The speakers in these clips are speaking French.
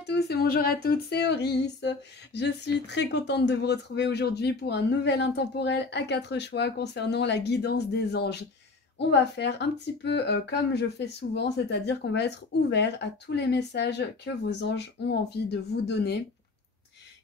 à tous et bonjour à toutes, c'est Oris. Je suis très contente de vous retrouver aujourd'hui pour un nouvel intemporel à 4 choix concernant la guidance des anges. On va faire un petit peu comme je fais souvent, c'est-à-dire qu'on va être ouvert à tous les messages que vos anges ont envie de vous donner.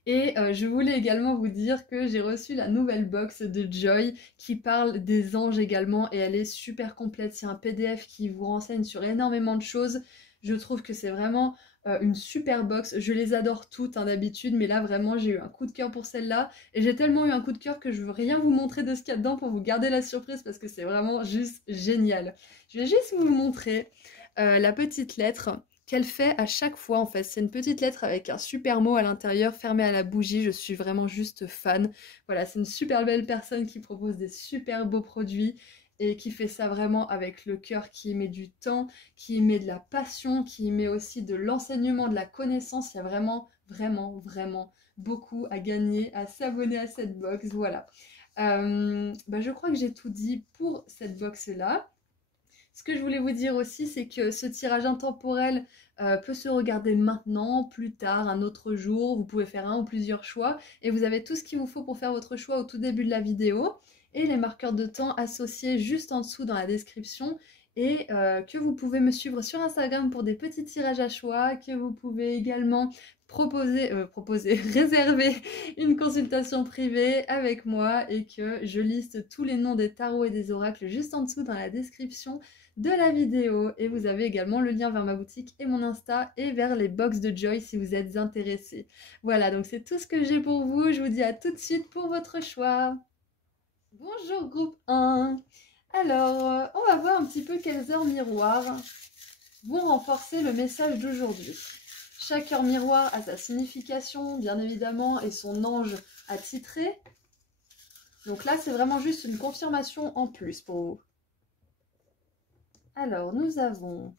Et je voulais également vous dire que j'ai reçu la nouvelle box de Joy qui parle des anges également et elle est super complète. C'est un PDF qui vous renseigne sur énormément de choses. Je trouve que c'est vraiment une super box. Je les adore toutes hein, d'habitude, mais là vraiment j'ai eu un coup de cœur pour celle-là. Et j'ai tellement eu un coup de cœur que je veux rien vous montrer de ce qu'il y a dedans pour vous garder la surprise parce que c'est vraiment juste génial. Je vais juste vous montrer la petite lettre qu'elle fait à chaque fois en fait. C'est une petite lettre avec un super mot à l'intérieur fermé à la bougie. Je suis vraiment juste fan. Voilà, c'est une super belle personne qui propose des super beaux produits et qui fait ça vraiment avec le cœur, qui y met du temps, qui y met de la passion, qui y met aussi de l'enseignement, de la connaissance. Il y a vraiment, vraiment, vraiment beaucoup à gagner, à s'abonner à cette box. Voilà. Je crois que j'ai tout dit pour cette box-là. Ce que je voulais vous dire aussi, c'est que ce tirage intemporel peut se regarder maintenant, plus tard, un autre jour. Vous pouvez faire un ou plusieurs choix. Et vous avez tout ce qu'il vous faut pour faire votre choix au tout début de la vidéo. Et les marqueurs de temps associés juste en dessous dans la description. Et que vous pouvez me suivre sur Instagram pour des petits tirages à choix. Que vous pouvez également réserver une consultation privée avec moi. Et que je liste tous les noms des tarots et des oracles juste en dessous dans la description de la vidéo et vous avez également le lien vers ma boutique et mon Insta et vers les box de Joy si vous êtes intéressés. Voilà, donc c'est tout ce que j'ai pour vous. Je vous dis à tout de suite pour votre choix. Bonjour groupe 1. Alors, on va voir un petit peu quelles heures miroirs vont renforcer le message d'aujourd'hui. Chaque heure miroir a sa signification, bien évidemment, et son ange attitré. Donc là, c'est vraiment juste une confirmation en plus pour vous. Alors, nous avons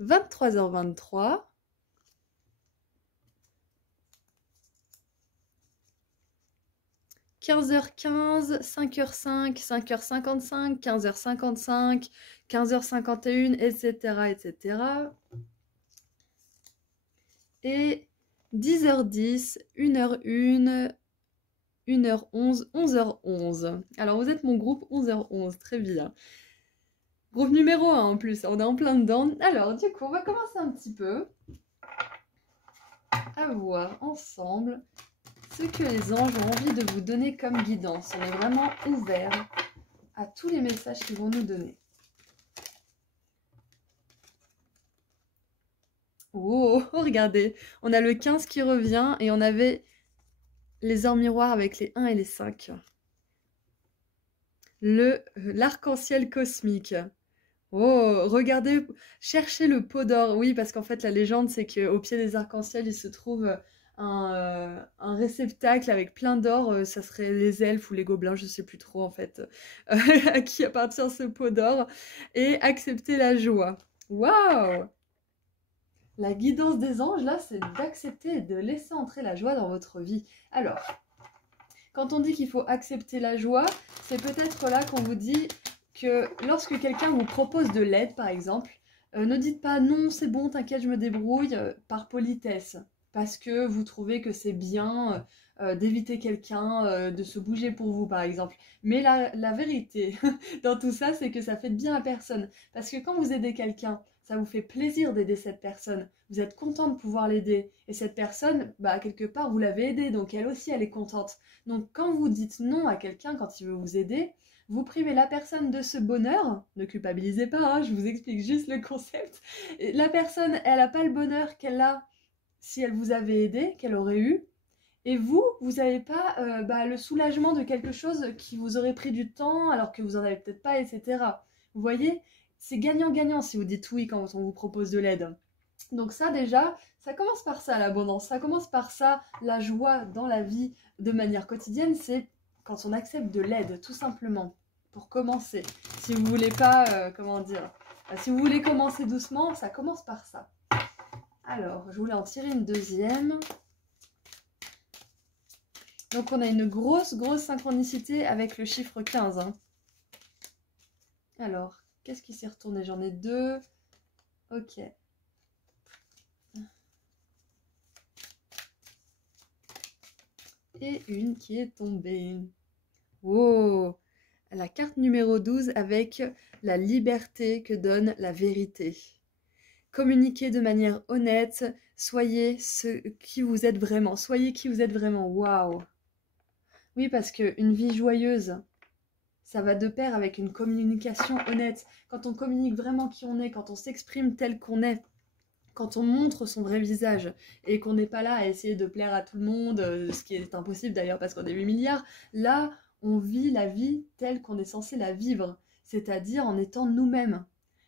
23h23, 15h15, 5h05, 5h55, 15h55, 15h51, etc., etc. Et 10h10, 1h01, 1h11, 11h11. Alors, vous êtes mon groupe 11h11, très bien. Groupe numéro 1 en plus, on est en plein dedans. Alors, du coup, on va commencer un petit peu à voir ensemble ce que les anges ont envie de vous donner comme guidance. On est vraiment ouvert à tous les messages qu'ils vont nous donner. Oh, regardez, on a le 15 qui revient et on avait les heures miroirs avec les 1 et les 5. L'arc-en-ciel cosmique. Oh, regardez, cherchez le pot d'or. Oui, parce qu'en fait, la légende, c'est qu'au pied des arcs-en-ciel, il se trouve un réceptacle avec plein d'or. Ça serait les elfes ou les gobelins, je sais plus trop, en fait, à qui appartient ce pot d'or. Et accepter la joie. Waouh! La guidance des anges, là, c'est d'accepter et de laisser entrer la joie dans votre vie. Alors, quand on dit qu'il faut accepter la joie, c'est peut-être là qu'on vous dit que lorsque quelqu'un vous propose de l'aide, par exemple, ne dites pas non, c'est bon, t'inquiète, je me débrouille, par politesse, parce que vous trouvez que c'est bien d'éviter quelqu'un de se bouger pour vous, par exemple. Mais la vérité dans tout ça, c'est que ça fait de bien à personne. Parce que quand vous aidez quelqu'un, ça vous fait plaisir d'aider cette personne. Vous êtes content de pouvoir l'aider. Et cette personne, bah, quelque part, vous l'avez aidée, donc elle aussi, elle est contente. Donc quand vous dites non à quelqu'un quand il veut vous aider, vous privez la personne de ce bonheur. Ne culpabilisez pas, hein, je vous explique juste le concept. Et la personne, elle n'a pas le bonheur qu'elle a si elle vous avait aidé, qu'elle aurait eu. Et vous, vous n'avez pas le soulagement de quelque chose qui vous aurait pris du temps alors que vous n'en avez peut-être pas, etc. Vous voyez, c'est gagnant-gagnant si vous dites oui quand on vous propose de l'aide. Donc ça déjà, ça commence par ça l'abondance, ça commence par ça la joie dans la vie de manière quotidienne, c'est quand on accepte de l'aide tout simplement pour commencer. Si vous voulez pas, si vous voulez commencer doucement, ça commence par ça. Alors, je voulais en tirer une deuxième. Donc on a une grosse synchronicité avec le chiffre 15. Hein. Alors, qu'est-ce qui s'est retourné? J'en ai deux. Ok. Et une qui est tombée. Oh, la carte numéro 12 avec la liberté que donne la vérité. Communiquez de manière honnête, soyez qui vous êtes vraiment. Soyez qui vous êtes vraiment. Waouh! Oui, parce qu'une vie joyeuse, ça va de pair avec une communication honnête. Quand on communique vraiment qui on est, quand on s'exprime tel qu'on est, quand on montre son vrai visage et qu'on n'est pas là à essayer de plaire à tout le monde, ce qui est impossible d'ailleurs parce qu'on est 8 milliards, là, on vit la vie telle qu'on est censé la vivre, c'est-à-dire en étant nous-mêmes.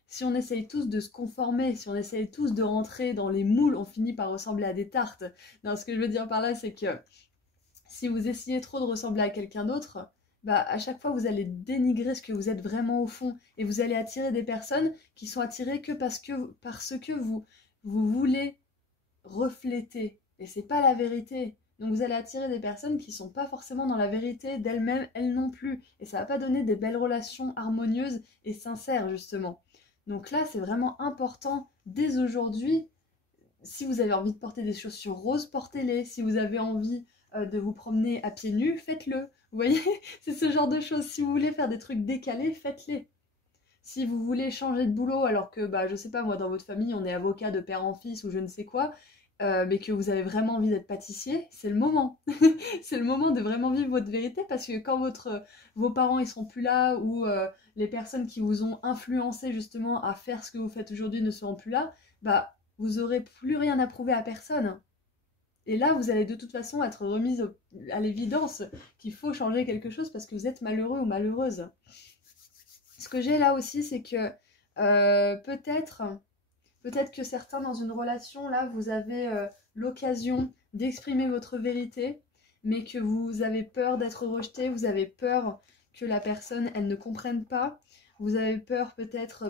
Si on essaye tous de se conformer, si on essaye tous de rentrer dans les moules, on finit par ressembler à des tartes. Non, ce que je veux dire par là, c'est que si vous essayez trop de ressembler à quelqu'un d'autre, bah, à chaque fois vous allez dénigrer ce que vous êtes vraiment au fond et vous allez attirer des personnes qui sont attirées que parce que vous voulez refléter et c'est pas la vérité. Donc vous allez attirer des personnes qui sont pas forcément dans la vérité d'elles-mêmes, elles non plus, et ça va pas donner des belles relations harmonieuses et sincères justement. Donc là c'est vraiment important dès aujourd'hui. Si vous avez envie de porter des chaussures roses, portez-les. Si vous avez envie de vous promener à pieds nus, faites-le. Vous voyez, c'est ce genre de choses. Si vous voulez faire des trucs décalés, faites-les. Si vous voulez changer de boulot alors que, bah, je sais pas, moi, dans votre famille, on est avocat de père en fils ou je ne sais quoi, mais que vous avez vraiment envie d'être pâtissier, c'est le moment. C'est le moment de vraiment vivre votre vérité parce que quand vos parents ils sont plus là ou les personnes qui vous ont influencé justement à faire ce que vous faites aujourd'hui ne seront plus là, bah vous aurez plus rien à prouver à personne. Et là, vous allez de toute façon être remise à l'évidence qu'il faut changer quelque chose parce que vous êtes malheureux ou malheureuse. Ce que j'ai là aussi, c'est que peut-être que certains dans une relation, là, vous avez l'occasion d'exprimer votre vérité, mais que vous avez peur d'être rejeté, vous avez peur que la personne, elle ne comprenne pas, vous avez peur peut-être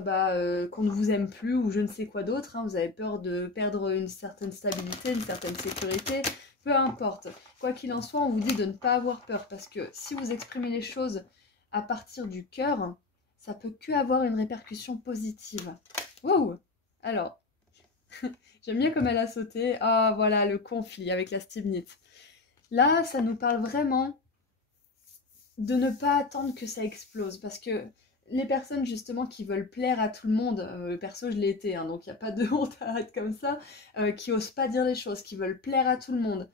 qu'on ne vous aime plus ou je ne sais quoi d'autre, hein. Vous avez peur de perdre une certaine stabilité, une certaine sécurité, peu importe. Quoi qu'il en soit, on vous dit de ne pas avoir peur parce que si vous exprimez les choses à partir du cœur, ça peut que avoir une répercussion positive. Wow! Alors, j'aime bien comme elle a sauté. Ah, voilà, le conflit avec la Stibnite. Là, ça nous parle vraiment de ne pas attendre que ça explose parce que les personnes justement qui veulent plaire à tout le monde, perso je l'ai été, hein, donc il n'y a pas de honte à être comme ça, qui osent pas dire les choses, qui veulent plaire à tout le monde,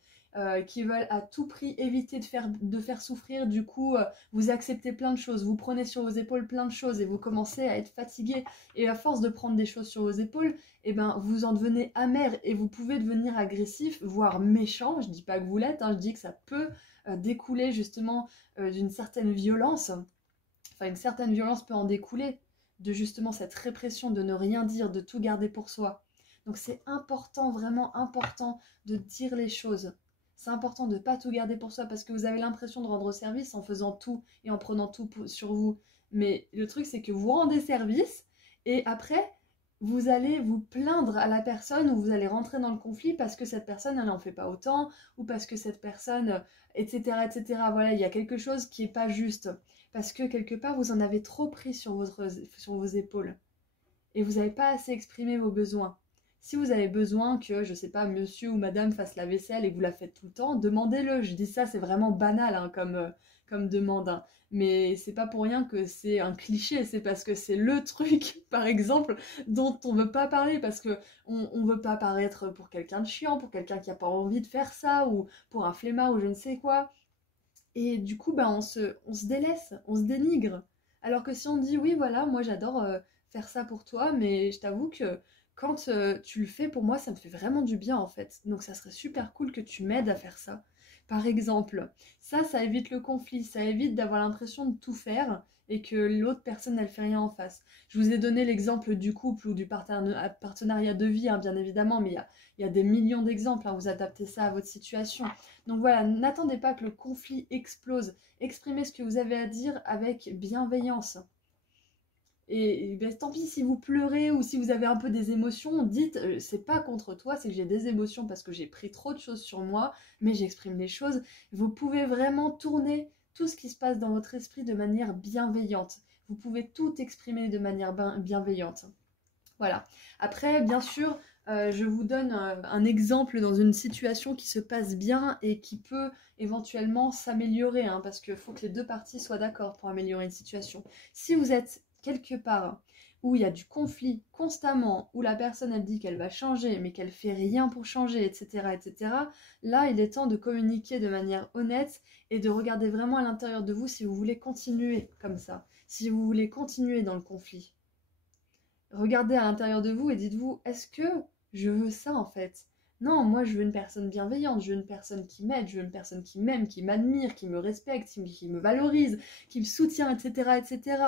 qui veulent à tout prix éviter de faire souffrir, du coup vous acceptez plein de choses, vous prenez sur vos épaules plein de choses et vous commencez à être fatigué et à force de prendre des choses sur vos épaules, et ben vous en devenez amer et vous pouvez devenir agressif, voire méchant. Je dis pas que vous l'êtes, hein, je dis que ça peut découler justement d'une certaine violence. Enfin, une certaine violence peut en découler de justement cette répression de ne rien dire, de tout garder pour soi. Donc c'est important, vraiment important de dire les choses. C'est important de ne pas tout garder pour soi parce que vous avez l'impression de rendre service en faisant tout et en prenant tout sur vous. Mais le truc, c'est que vous rendez service et après, vous allez vous plaindre à la personne ou vous allez rentrer dans le conflit parce que cette personne, elle n'en fait pas autant ou parce que cette personne, etc., etc. Voilà, il y a quelque chose qui n'est pas juste parce que quelque part, vous en avez trop pris sur vos épaules et vous n'avez pas assez exprimé vos besoins. Si vous avez besoin que, je sais pas, monsieur ou madame fasse la vaisselle et que vous la faites tout le temps, demandez-le. Je dis ça, c'est vraiment banal hein, comme demande. Hein. Mais c'est pas pour rien que c'est un cliché, c'est parce que c'est le truc, par exemple, dont on veut pas parler, parce que on veut pas paraître pour quelqu'un de chiant, pour quelqu'un qui a pas envie de faire ça, ou pour un flemmard ou je ne sais quoi. Et du coup, bah, on se délaisse, on se dénigre. Alors que si on dit, oui, voilà, moi j'adore faire ça pour toi, mais je t'avoue que quand tu le fais pour moi, ça me fait vraiment du bien en fait. Donc ça serait super cool que tu m'aides à faire ça. Par exemple, ça évite le conflit, ça évite d'avoir l'impression de tout faire et que l'autre personne, elle fait rien en face. Je vous ai donné l'exemple du couple ou du partenariat de vie, hein, bien évidemment, mais il y a des millions d'exemples, hein, vous adaptez ça à votre situation. Donc voilà, n'attendez pas que le conflit explose. Exprimez ce que vous avez à dire avec bienveillance. Et ben, tant pis si vous pleurez ou si vous avez un peu des émotions, dites c'est pas contre toi, c'est que j'ai des émotions parce que j'ai pris trop de choses sur moi, mais j'exprime les choses. Vous pouvez vraiment tourner tout ce qui se passe dans votre esprit de manière bienveillante. Vous pouvez tout exprimer de manière bienveillante. Voilà. Après, bien sûr, je vous donne un exemple dans une situation qui se passe bien et qui peut éventuellement s'améliorer, hein, parce qu'il faut que les deux parties soient d'accord pour améliorer une situation. Si vous êtes quelque part où il y a du conflit constamment, où la personne elle dit qu'elle va changer, mais qu'elle fait rien pour changer, etc., etc., là, il est temps de communiquer de manière honnête et de regarder vraiment à l'intérieur de vous si vous voulez continuer comme ça, si vous voulez continuer dans le conflit. Regardez à l'intérieur de vous et dites-vous, est-ce que je veux ça en fait? Non, moi je veux une personne bienveillante, je veux une personne qui m'aide, je veux une personne qui m'aime, qui m'admire, qui me respecte, qui me valorise, qui me soutient, etc., etc.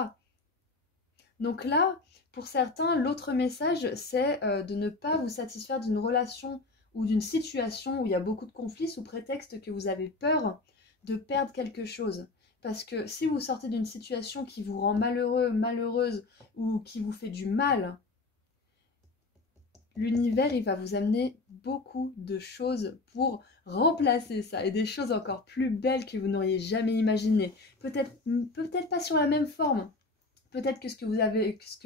Donc là, pour certains, l'autre message, c'est de ne pas vous satisfaire d'une relation ou d'une situation où il y a beaucoup de conflits sous prétexte que vous avez peur de perdre quelque chose. Parce que si vous sortez d'une situation qui vous rend malheureux, malheureuse ou qui vous fait du mal, l'univers, il va vous amener beaucoup de choses pour remplacer ça et des choses encore plus belles que vous n'auriez jamais imaginées. Peut-être pas sur la même forme. Peut-être que ce que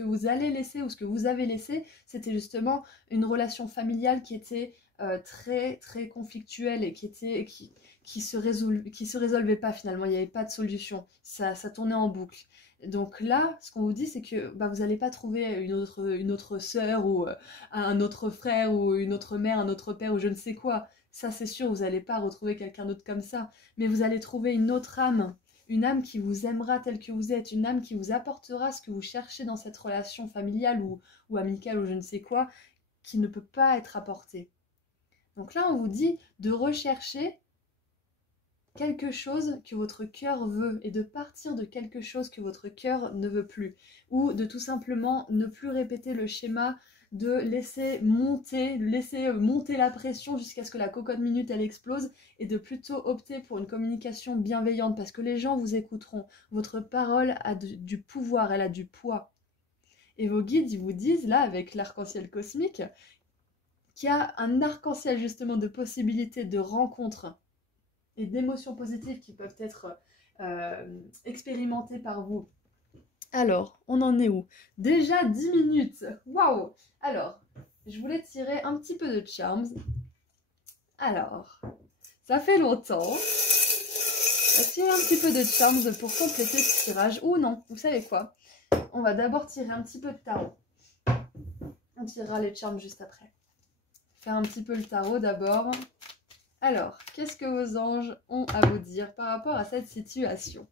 vous allez laisser ou ce que vous avez laissé, c'était justement une relation familiale qui était très très conflictuelle et qui se résolvait pas finalement. Il n'y avait pas de solution. Ça tournait en boucle. Donc là, ce qu'on vous dit, c'est que bah, vous n'allez pas trouver une autre sœur ou un autre frère ou une autre mère, un autre père ou je ne sais quoi. Ça, c'est sûr, vous n'allez pas retrouver quelqu'un d'autre comme ça. Mais vous allez trouver une âme qui vous aimera tel que vous êtes, une âme qui vous apportera ce que vous cherchez dans cette relation familiale ou amicale ou je ne sais quoi, qui ne peut pas être apporté. Donc là, on vous dit de rechercher quelque chose que votre cœur veut et de partir de quelque chose que votre cœur ne veut plus. Ou de tout simplement ne plus répéter le schéma de laisser monter la pression jusqu'à ce que la cocotte minute elle explose et de plutôt opter pour une communication bienveillante parce que les gens vous écouteront. Votre parole a du pouvoir, elle a du poids. Et vos guides, ils vous disent là avec l'arc-en-ciel cosmique qu'il y a un arc-en-ciel justement de possibilités de rencontres et d'émotions positives qui peuvent être expérimentées par vous. Alors, on en est où? Déjà 10 minutes. Waouh! Alors, je voulais tirer un petit peu de charms. Alors, ça fait longtemps. On va tirer un petit peu de charms pour compléter ce tirage. Ou non, vous savez quoi? On va d'abord tirer un petit peu de tarot. On tirera les charms juste après. Faire un petit peu le tarot d'abord. Alors, qu'est-ce que vos anges ont à vous dire par rapport à cette situation?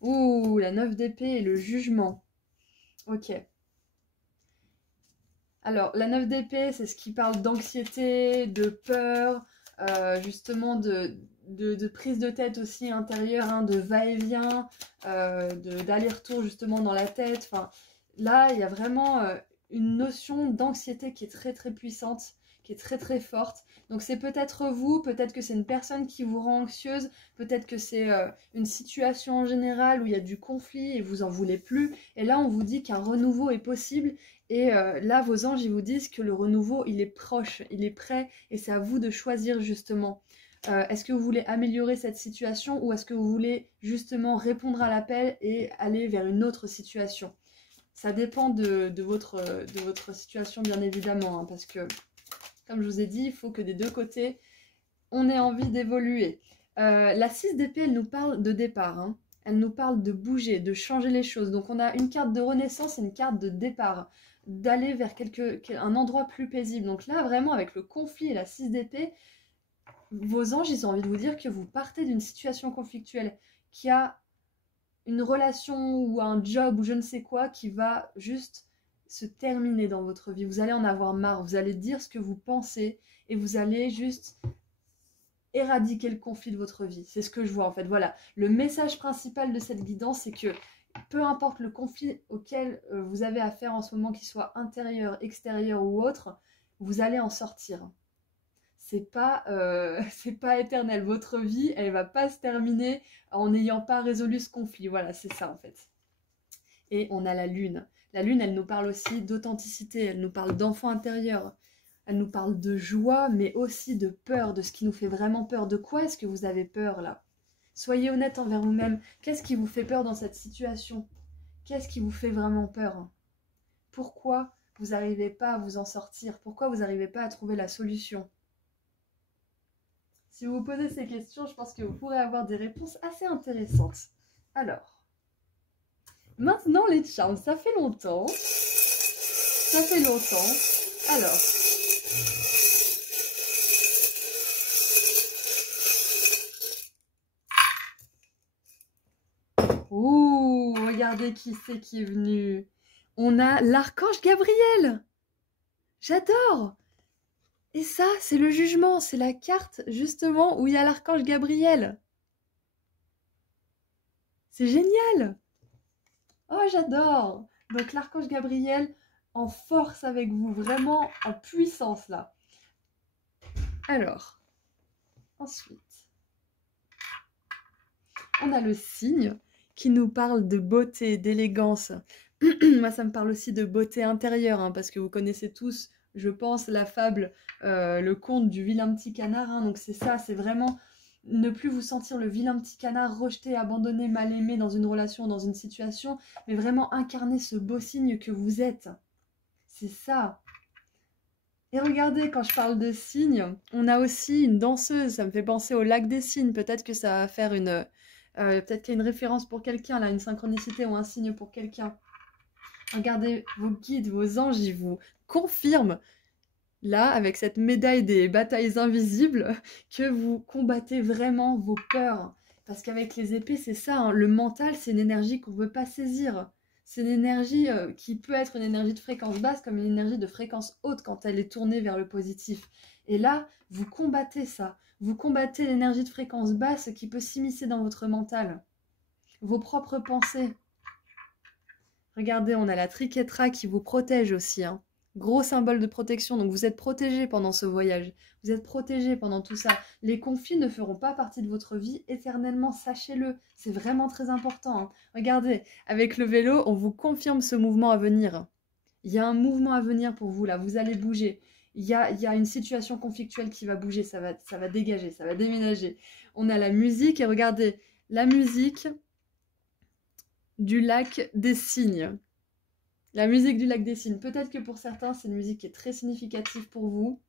Ouh, la 9 d'épée et le jugement. Ok. Alors, la 9 d'épée, c'est ce qui parle d'anxiété, de peur, justement de prise de tête aussi intérieure, hein, de va-et-vient, d'aller-retour justement dans la tête. Enfin, là, il y a vraiment une notion d'anxiété qui est très très puissante, qui est très très forte. Donc c'est peut-être vous, peut-être que c'est une personne qui vous rend anxieuse, peut-être que c'est une situation en général où il y a du conflit et vous en voulez plus. Et là, on vous dit qu'un renouveau est possible. Et là, vos anges, ils vous disent que le renouveau, il est proche, il est prêt, et c'est à vous de choisir justement. Est-ce que vous voulez améliorer cette situation ou est-ce que vous voulez justement répondre à l'appel et aller vers une autre situation? Ça dépend de votre situation, bien évidemment, hein, parce que, comme je vous ai dit, il faut que des deux côtés, on ait envie d'évoluer. La 6 d'épée, elle nous parle de départ, hein. Elle nous parle de bouger, de changer les choses. Donc on a une carte de renaissance et une carte de départ, d'aller vers un endroit plus paisible. Donc là, vraiment, avec le conflit et la 6 d'épée, vos anges, ils ont envie de vous dire que vous partez d'une situation conflictuelle, qu'il y a une relation ou un job ou je ne sais quoi qui va juste se terminer dans votre vie. Vous allez en avoir marre, vous allez dire ce que vous pensez et vous allez juste éradiquer le conflit de votre vie. C'est ce que je vois en fait. Voilà, le message principal de cette guidance, c'est que peu importe le conflit auquel vous avez affaire en ce moment, qu'il soit intérieur, extérieur ou autre, vous allez en sortir. C'est pas éternel. Votre vie, elle va pas se terminer en n'ayant pas résolu ce conflit. Voilà, c'est ça en fait. Et on a la lune. La lune, elle nous parle aussi d'authenticité, elle nous parle d'enfant intérieur. Elle nous parle de joie, mais aussi de peur, de ce qui nous fait vraiment peur. De quoi est-ce que vous avez peur là? Soyez honnête envers vous-même. Qu'est-ce qui vous fait peur dans cette situation? Qu'est-ce qui vous fait vraiment peur? Pourquoi vous n'arrivez pas à vous en sortir? Pourquoi vous n'arrivez pas à trouver la solution? Si vous vous posez ces questions, je pense que vous pourrez avoir des réponses assez intéressantes. Alors, maintenant les charmes, ça fait longtemps. Ça fait longtemps. Alors, ouh, regardez qui c'est qui est venu. On a l'archange Gabriel. J'adore. Et ça, c'est le jugement. C'est la carte, justement, où il y a l'archange Gabriel. C'est génial. Oh, j'adore. Donc, l'archange Gabriel en force avec vous, vraiment en puissance, là. Alors, ensuite, on a le cygne qui nous parle de beauté, d'élégance. Moi, ça me parle aussi de beauté intérieure, hein, parce que vous connaissez tous, je pense, la fable, le conte du vilain petit canard. Hein, donc c'est ça, c'est vraiment ne plus vous sentir le vilain petit canard rejeté, abandonné, mal aimé dans une relation, dans une situation, mais vraiment incarner ce beau cygne que vous êtes. C'est ça. Et regardez, quand je parle de cygne, on a aussi une danseuse, ça me fait penser au lac des cygnes. Peut-être que ça va faire une... peut-être qu'il y a une référence pour quelqu'un, là, une synchronicité ou un signe pour quelqu'un. Regardez, vos guides, vos anges, ils vous confirment, là, avec cette médaille des batailles invisibles, que vous combattez vraiment vos peurs. Parce qu'avec les épées, c'est ça, hein, le mental, c'est une énergie qu'on ne veut pas saisir. C'est une énergie qui peut être une énergie de fréquence basse comme une énergie de fréquence haute quand elle est tournée vers le positif. Et là, vous combattez ça. Vous combattez l'énergie de fréquence basse qui peut s'immiscer dans votre mental. Vos propres pensées. Regardez, on a la triquetra qui vous protège aussi. Hein. Gros symbole de protection. Donc vous êtes protégé pendant ce voyage. Vous êtes protégé pendant tout ça. Les conflits ne feront pas partie de votre vie éternellement, sachez-le. C'est vraiment très important. Hein. Regardez, avec le vélo, on vous confirme ce mouvement à venir. Il y a un mouvement à venir pour vous là. Vous allez bouger. Il y a une situation conflictuelle qui va bouger. Ça va dégager, ça va déménager. On a la musique et regardez, la musique... du lac des cygnes. La musique du lac des cygnes. Peut-être que pour certains, c'est une musique qui est très significative pour vous.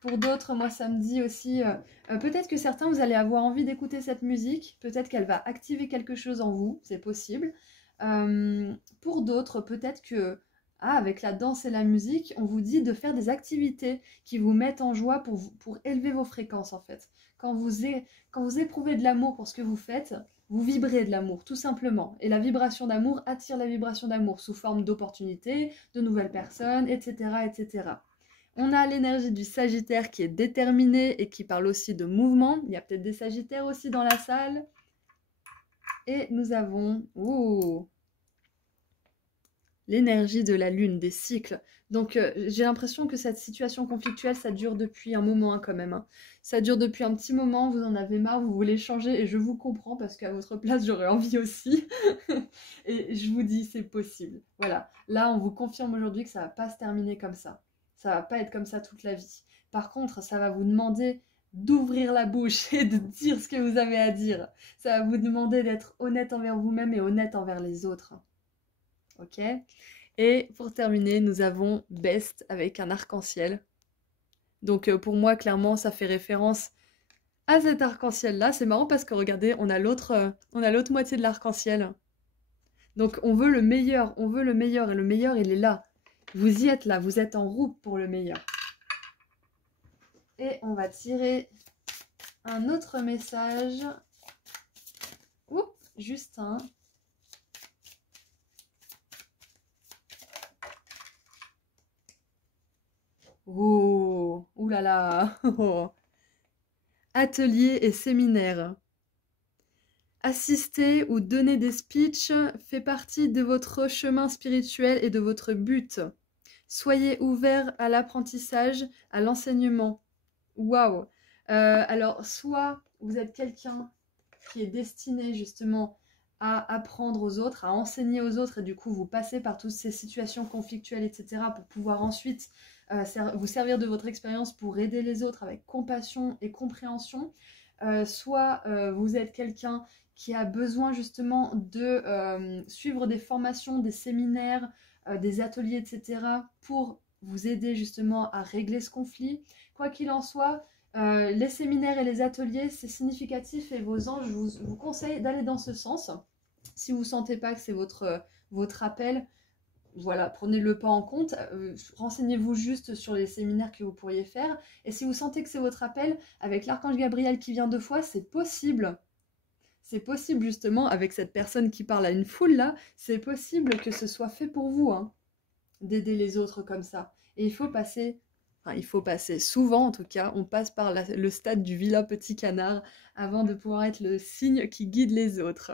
Pour d'autres, moi, ça me dit aussi... peut-être que certains, vous allez avoir envie d'écouter cette musique. Peut-être qu'elle va activer quelque chose en vous. C'est possible. Pour d'autres, peut-être que... avec la danse et la musique, on vous dit de faire des activités qui vous mettent en joie pour élever vos fréquences, en fait. Quand vous éprouvez de l'amour pour ce que vous faites... vous vibrez de l'amour, tout simplement. Et la vibration d'amour attire la vibration d'amour sous forme d'opportunités, de nouvelles personnes, etc., etc. On a l'énergie du Sagittaire qui est déterminée et qui parle aussi de mouvement. Il y a peut-être des Sagittaires aussi dans la salle. Et nous avons... l'énergie de la lune, des cycles. Donc j'ai l'impression que cette situation conflictuelle, ça dure depuis un moment hein, quand même. Hein. Ça dure depuis un petit moment, vous en avez marre, vous voulez changer et je vous comprends parce qu'à votre place, j'aurais envie aussi. Et je vous dis, c'est possible. Voilà, là, on vous confirme aujourd'hui que ça va pas se terminer comme ça. Ça va pas être comme ça toute la vie. Par contre, ça va vous demander d'ouvrir la bouche et de dire ce que vous avez à dire. Ça va vous demander d'être honnête envers vous-même et honnête envers les autres. Ok. Et pour terminer, nous avons Best avec un arc-en-ciel. Donc pour moi, clairement, ça fait référence à cet arc-en-ciel-là. C'est marrant parce que regardez, on a l'autre moitié de l'arc-en-ciel. Donc on veut le meilleur, et le meilleur, il est là. Vous y êtes là, vous êtes en route pour le meilleur. Et on va tirer un autre message. Oups, juste un. Oh, oulala. Ateliers et séminaires. Assister ou donner des speeches fait partie de votre chemin spirituel et de votre but. Soyez ouvert à l'apprentissage, à l'enseignement. Waouh! Alors, soit vous êtes quelqu'un qui est destiné justement à apprendre aux autres, à enseigner aux autres, et du coup vous passez par toutes ces situations conflictuelles, etc., pour pouvoir ensuite vous servir de votre expérience pour aider les autres avec compassion et compréhension. Soit vous êtes quelqu'un qui a besoin justement de suivre des formations, des séminaires, des ateliers, etc. pour vous aider justement à régler ce conflit. Quoi qu'il en soit, les séminaires et les ateliers, c'est significatif et vos anges vous conseillent d'aller dans ce sens. Si vous ne sentez pas que c'est votre appel, voilà, prenez-le pas en compte, renseignez-vous juste sur les séminaires que vous pourriez faire. Et si vous sentez que c'est votre appel, avec l'archange Gabriel qui vient 2 fois, c'est possible. C'est possible justement, avec cette personne qui parle à une foule là, c'est possible que ce soit fait pour vous, hein, d'aider les autres comme ça. Et il faut passer souvent en tout cas, on passe par le stade du vilain petit canard avant de pouvoir être le signe qui guide les autres.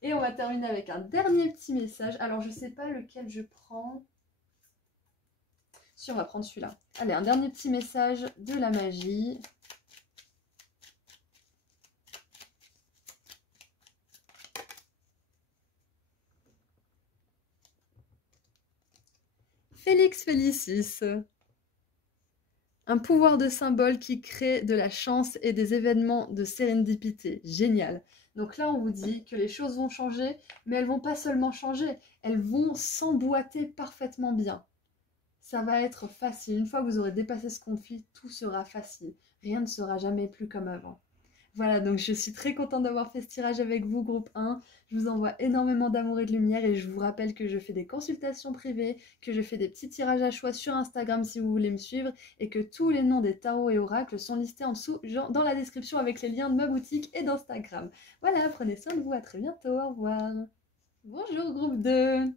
Et on va terminer avec un dernier petit message. Alors je sais pas lequel je prends. Si, on va prendre celui-là. Allez, un dernier petit message de la magie. Félix Félicis. Un pouvoir de symbole qui crée de la chance et des événements de sérendipité. Génial. Donc là, on vous dit que les choses vont changer, mais elles vont pas seulement changer, elles vont s'emboîter parfaitement bien. Ça va être facile. Une fois que vous aurez dépassé ce conflit, tout sera facile. Rien ne sera jamais plus comme avant. Voilà, donc je suis très contente d'avoir fait ce tirage avec vous, groupe 1. Je vous envoie énormément d'amour et de lumière et je vous rappelle que je fais des consultations privées, que je fais des petits tirages à choix sur Instagram si vous voulez me suivre et que tous les noms des tarots et oracles sont listés en dessous, genre dans la description avec les liens de ma boutique et d'Instagram. Voilà, prenez soin de vous, à très bientôt, au revoir. Bonjour, groupe 2.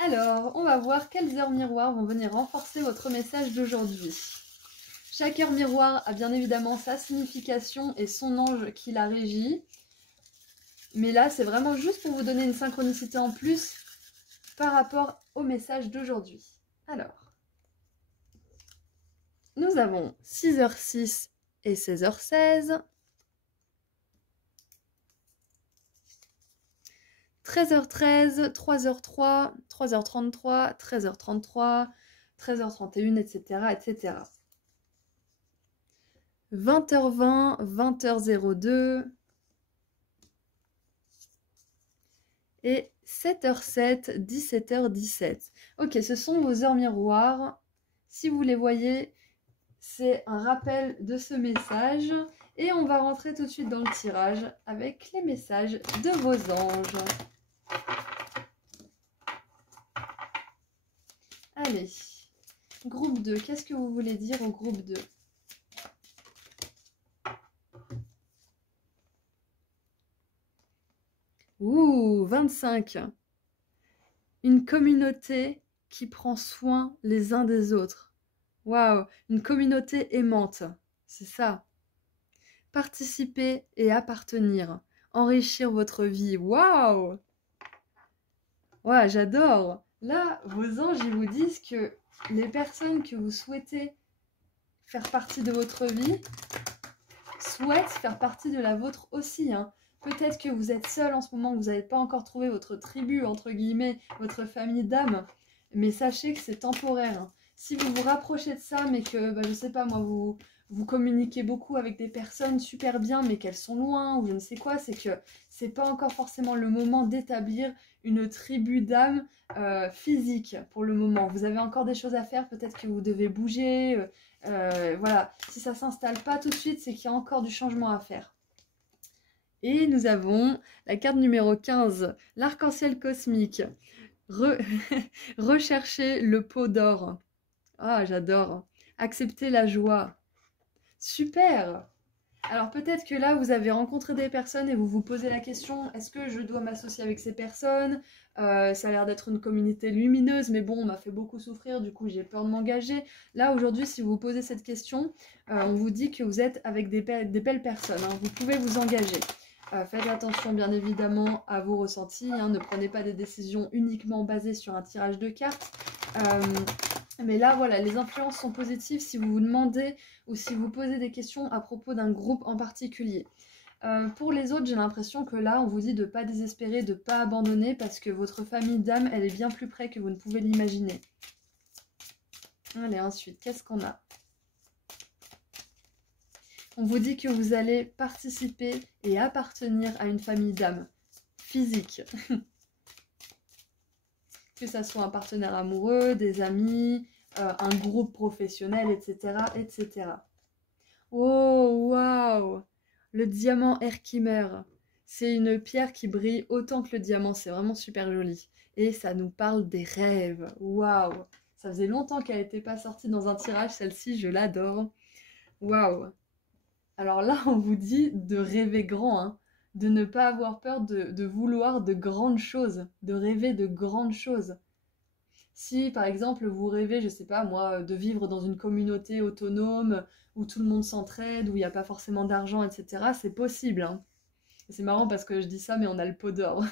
Alors, on va voir quelles heures miroirs vont venir renforcer votre message d'aujourd'hui. Chaque heure miroir a bien évidemment sa signification et son ange qui la régit. Mais là, c'est vraiment juste pour vous donner une synchronicité en plus par rapport au message d'aujourd'hui. Alors, nous avons 6h06 et 16h16. 13h13, 3h03, 3h33, 13h33, 13h31, etc., etc. 20h20, 20h02 et 7h07, 17h17. Ok, ce sont vos heures miroirs. Si vous les voyez, c'est un rappel de ce message. Et on va rentrer tout de suite dans le tirage avec les messages de vos anges. Allez, groupe 2, qu'est-ce que vous voulez dire au groupe 2? Ouh, 25. Une communauté qui prend soin les uns des autres. Waouh, une communauté aimante, c'est ça. Participer et appartenir, enrichir votre vie. Waouh! Ouais, j'adore. Là, vos anges, ils vous disent que les personnes que vous souhaitez faire partie de votre vie souhaitent faire partie de la vôtre aussi, hein. Peut-être que vous êtes seul en ce moment, que vous n'avez pas encore trouvé votre tribu, entre guillemets, votre famille d'âme, mais sachez que c'est temporaire, hein. Si vous vous rapprochez de ça, mais que, je sais pas moi, vous communiquez beaucoup avec des personnes super bien, mais qu'elles sont loin, ou je ne sais quoi, c'est que c'est pas encore forcément le moment d'établir une tribu d'âme physique pour le moment. Vous avez encore des choses à faire, peut-être que vous devez bouger, voilà. Si ça ne s'installe pas tout de suite, c'est qu'il y a encore du changement à faire. Et nous avons la carte numéro 15, l'arc-en-ciel cosmique. Rechercher le pot d'or. Ah, j'adore. Accepter la joie. Super! Alors peut-être que là, vous avez rencontré des personnes et vous vous posez la question, est-ce que je dois m'associer avec ces personnes? Ça a l'air d'être une communauté lumineuse, mais bon, on m'a fait beaucoup souffrir, du coup j'ai peur de m'engager. Là, aujourd'hui, si vous vous posez cette question, on vous dit que vous êtes avec des belles personnes, hein. Vous pouvez vous engager. Faites attention bien évidemment à vos ressentis, hein. Ne prenez pas des décisions uniquement basées sur un tirage de cartes. Mais là, voilà, les influences sont positives si vous vous demandez ou si vous posez des questions à propos d'un groupe en particulier. Pour les autres, j'ai l'impression que là, on vous dit de ne pas désespérer, de ne pas abandonner parce que votre famille d'âme, elle est bien plus près que vous ne pouvez l'imaginer. Allez, ensuite, qu'est-ce qu'on a? On vous dit que vous allez participer et appartenir à une famille d'âmes physique. Que ça soit un partenaire amoureux, des amis, un groupe professionnel, etc., etc. Oh, waouh! Le diamant Herkimer. C'est une pierre qui brille autant que le diamant. C'est vraiment super joli. Et ça nous parle des rêves. Waouh! Ça faisait longtemps qu'elle n'était pas sortie dans un tirage. Celle-ci, je l'adore. Waouh! Alors là, on vous dit de rêver grand, hein, de ne pas avoir peur de vouloir de grandes choses, de rêver de grandes choses. Si, par exemple, vous rêvez, je sais pas moi, de vivre dans une communauté autonome où tout le monde s'entraide, où il n'y a pas forcément d'argent, etc., c'est possible, hein. C'est marrant parce que je dis ça, mais on a le pot d'or.